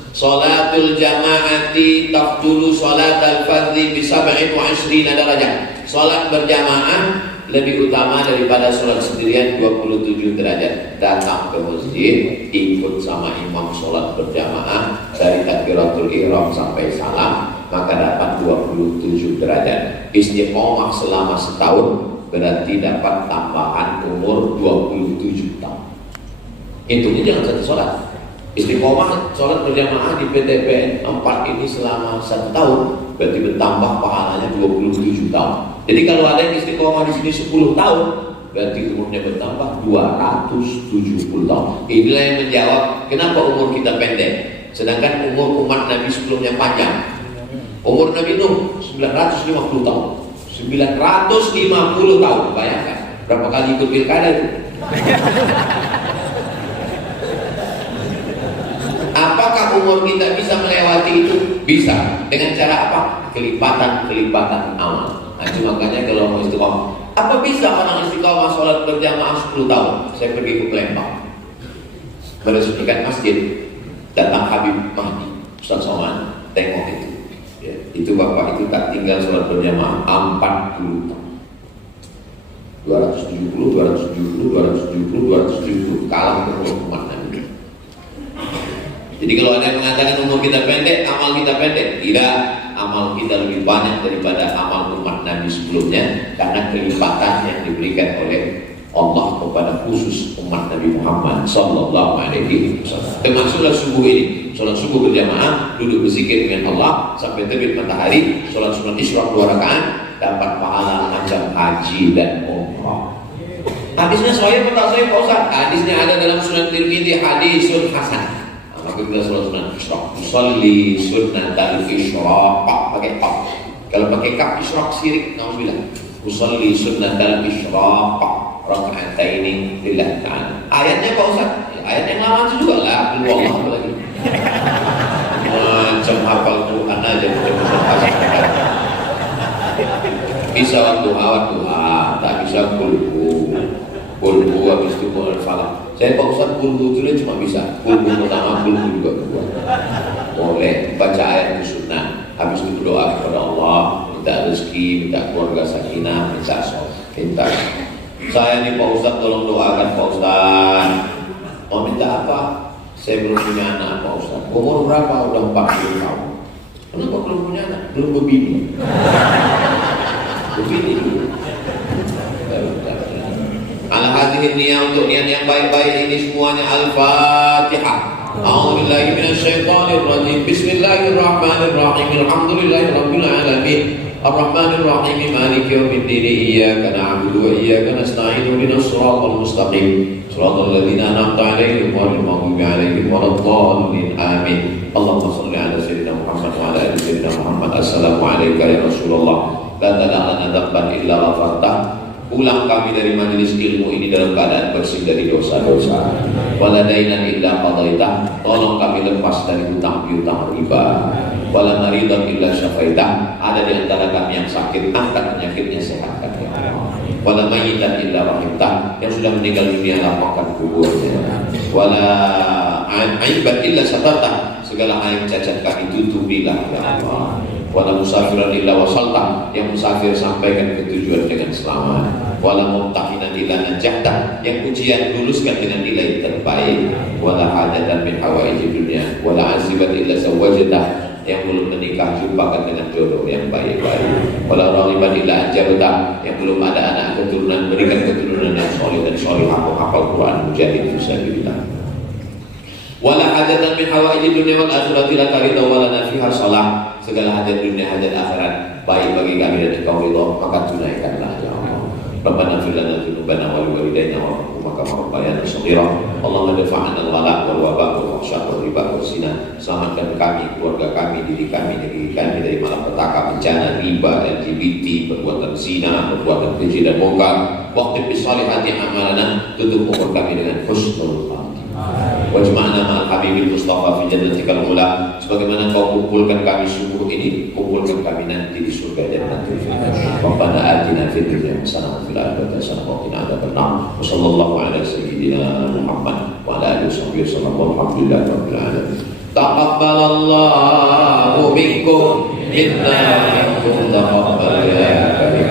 Sholatul jamaati tafdulu sholatal fardhi bi 27 derajat. Sholat berjamaah lebih utama daripada sholat sendirian 27 derajat. Datang ke masjid, ikut sama imam sholat berjamaah dari takbiratul ihram sampai salam, maka dapat 27 derajat. Istiqomah selama setahun berarti dapat tambahan umur 27 tahun. Hitungnya jangan satu sholat. Istiqomah sholat berjamaah di PTPN 4 ini selama 1 tahun berarti bertambah pahalanya 27 tahun. Jadi kalau ada yang istiqomah di sini 10 tahun berarti umurnya bertambah 270 tahun. Inilah yang menjawab kenapa umur kita pendek sedangkan umur umat Nabi sebelumnya panjang. Umur Nabi Nuh 950 tahun. 950 tahun, bayangkan berapa kali ikut pilkada itu. Apakah umur kita bisa melewati itu? Bisa. Dengan cara apa? Kelipatan amal. Nah, itu makanya kalau mau istiqomah, apa bisa orang istiqomah sholat berjamaah 10 tahun? Saya pergi ke Palembang, meresmikan masjid, datang Habib Mahdi Ustaz Somad, tengok itu ya, itu bapak itu tak tinggal sholat berjamaah 40 tahun, 270 kalah dengan umat Nabi. Jadi kalau ada yang mengatakan umur kita pendek, amal kita pendek, tidak, amal kita lebih banyak daripada amal umat Nabi sebelumnya, karena kelipatan yang diberikan oleh Allah kepada khusus umat Nabi Muhammad Sallallahu Alaihi Wasallam. Termasuklah subuh ini, sholat subuh berjamaah, duduk berzikir dengan Allah sampai terbit matahari, sholat sunat isyraq 2 rakaat, dapat pahala macam haji dan umrah. Hadisnya sahih atau tak sahih Pak Ustaz? Hadisnya ada dalam Sunan Tirmidzi, hadisun hasan. Maka kita sholat sunat isyraq, usolli sunnatal isyraq, pakai kaf. Kalau pakai kaf isyraq syirik, nauzubillah. Usolli sunnatal isyraq raka'ataini lillah ta'ala. Ayatnya Pak Ustaz? Ayat yang lama itu juga lah, Allah apa lagi? Macam hafal Quran aja bisa waktu tak bisa kulhu habis itu Quran falah. Saya Pak Ustaz kulhu itu cuma bisa kulhu pertama, kulhu juga kedua. Boleh baca ayat itu sunnah, habis itu berdoa kepada Allah, minta rezeki, minta keluarga sakinah, minta sholat, minta. Saya nih Pak Ustaz, tolong doakan Pak Ustaz. Mau minta apa? Saya belum punya anak Pak Ustaz. Umur berapa? Udah 40 tahun. Kenapa belum punya anak? Belum berbini. Berbini dulu. Al-hadirin niyah, untuk niat yang baik-baik ini semuanya Al-Fatihah. A'udzubillahi minasyaitonir rajim. Bismillahirrahmanirrahim. Alhamdulillahirabbil alamin. Ar-Rahmanir-Rahim, Maliki yaumiddin, iyyaka na'budu wa iyyaka nasta'in, ihdinas siratal mustaqim, siratal ladzina an'amta 'alaihim ghairil maghdubi 'alaihim waladdallin. Amin. Allahumma shalli 'ala sayyidina Muhammad wa 'ala ali sayyidina Muhammad. Assalamu alayka ya Rasulullah, la tada'lana dzamban illa ghafartah. Pulang kami dari majelis ilmu ini dalam keadaan bersih dari dosa-dosa. Wala dainan illa qadaitah, tolong kami lepas dari hutang-piutang riba. Wala maridan illa syafaitah, ada di antara kami yang sakit, angkat penyakitnya, sehatkan ya Allah. Wala mayyitan illa rahimtah, yang sudah meninggal dunia lapangkan kuburnya. Wala aibat illa satartah, segala aib cacat kami tutupilah ya Allah. Wala musafiran illa wasaltah, yang musafir sampaikan ke tujuan dengan selamat. Wala mumtahinan illa najahta, yang ujian luluskan dengan nilai terbaik. Wala hajatan min hawaiji dunia, wala azibat illa zawajatah, yang belum menikah jumpakan dengan jodoh yang baik-baik. Wala raghiban illa ajabtah, yang belum ada anak keturunan berikan keturunan yang soleh dan solihah, hafal Quran, mujahid fisabilillah. Wala hajatan min hawaiji dunia wal akhirati la tarida wala nafiha shalah, segala hajat dunia hajat akhirat baik bagi kami dan engkau ridha, maka tunaikanlah ya Allah. Rabbana fir lana dzunubana wa liwalidayna warhamhuma kama rabbayana shaghira. Allahumma dafa'na al-ghala wal waba wal fahsya wal riba wal zina. Selamatkan kami, keluarga kami, diri kami, negeri kami dari malapetaka, bencana, riba, LGBT, perbuatan zina, perbuatan keji dan munkar. Waqti bisolihati amalana, tutup umur kami dengan husnul khatimah. Wajma'na ma'al habibil Mustafa fi jannatikal ula, sebagaimana kau kumpulkan kami subuh ini, kumpulkan kami nanti di surga Jannatul Firdaus. Rabbana atina fid dunya hasanah wa fil akhirati hasanah wa qina adzabannar. Wa sallallahu ala sayyidina Muhammad wa ala alihi wasallam. Walhamdulillahi rabbil alamin. Taqabbalallahu minkum inna minkum taqabbal ya karim.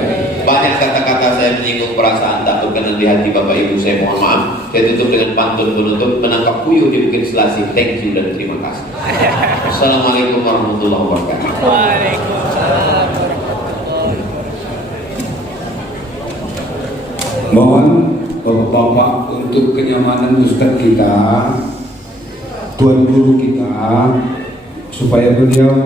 Banyak kata-kata saya menyinggung perasaan tak berkenan di hati Bapak Ibu, saya mohon maaf. Saya tutup dengan pantun penutup, menangkap puyuh di Bukit Selasih. Thank you dan terima kasih. Assalamualaikum warahmatullahi wabarakatuh. Waalaikumsalam. Mohon Bapak untuk kenyamanan Ustadz kita, Tuan Guru kita, supaya beliau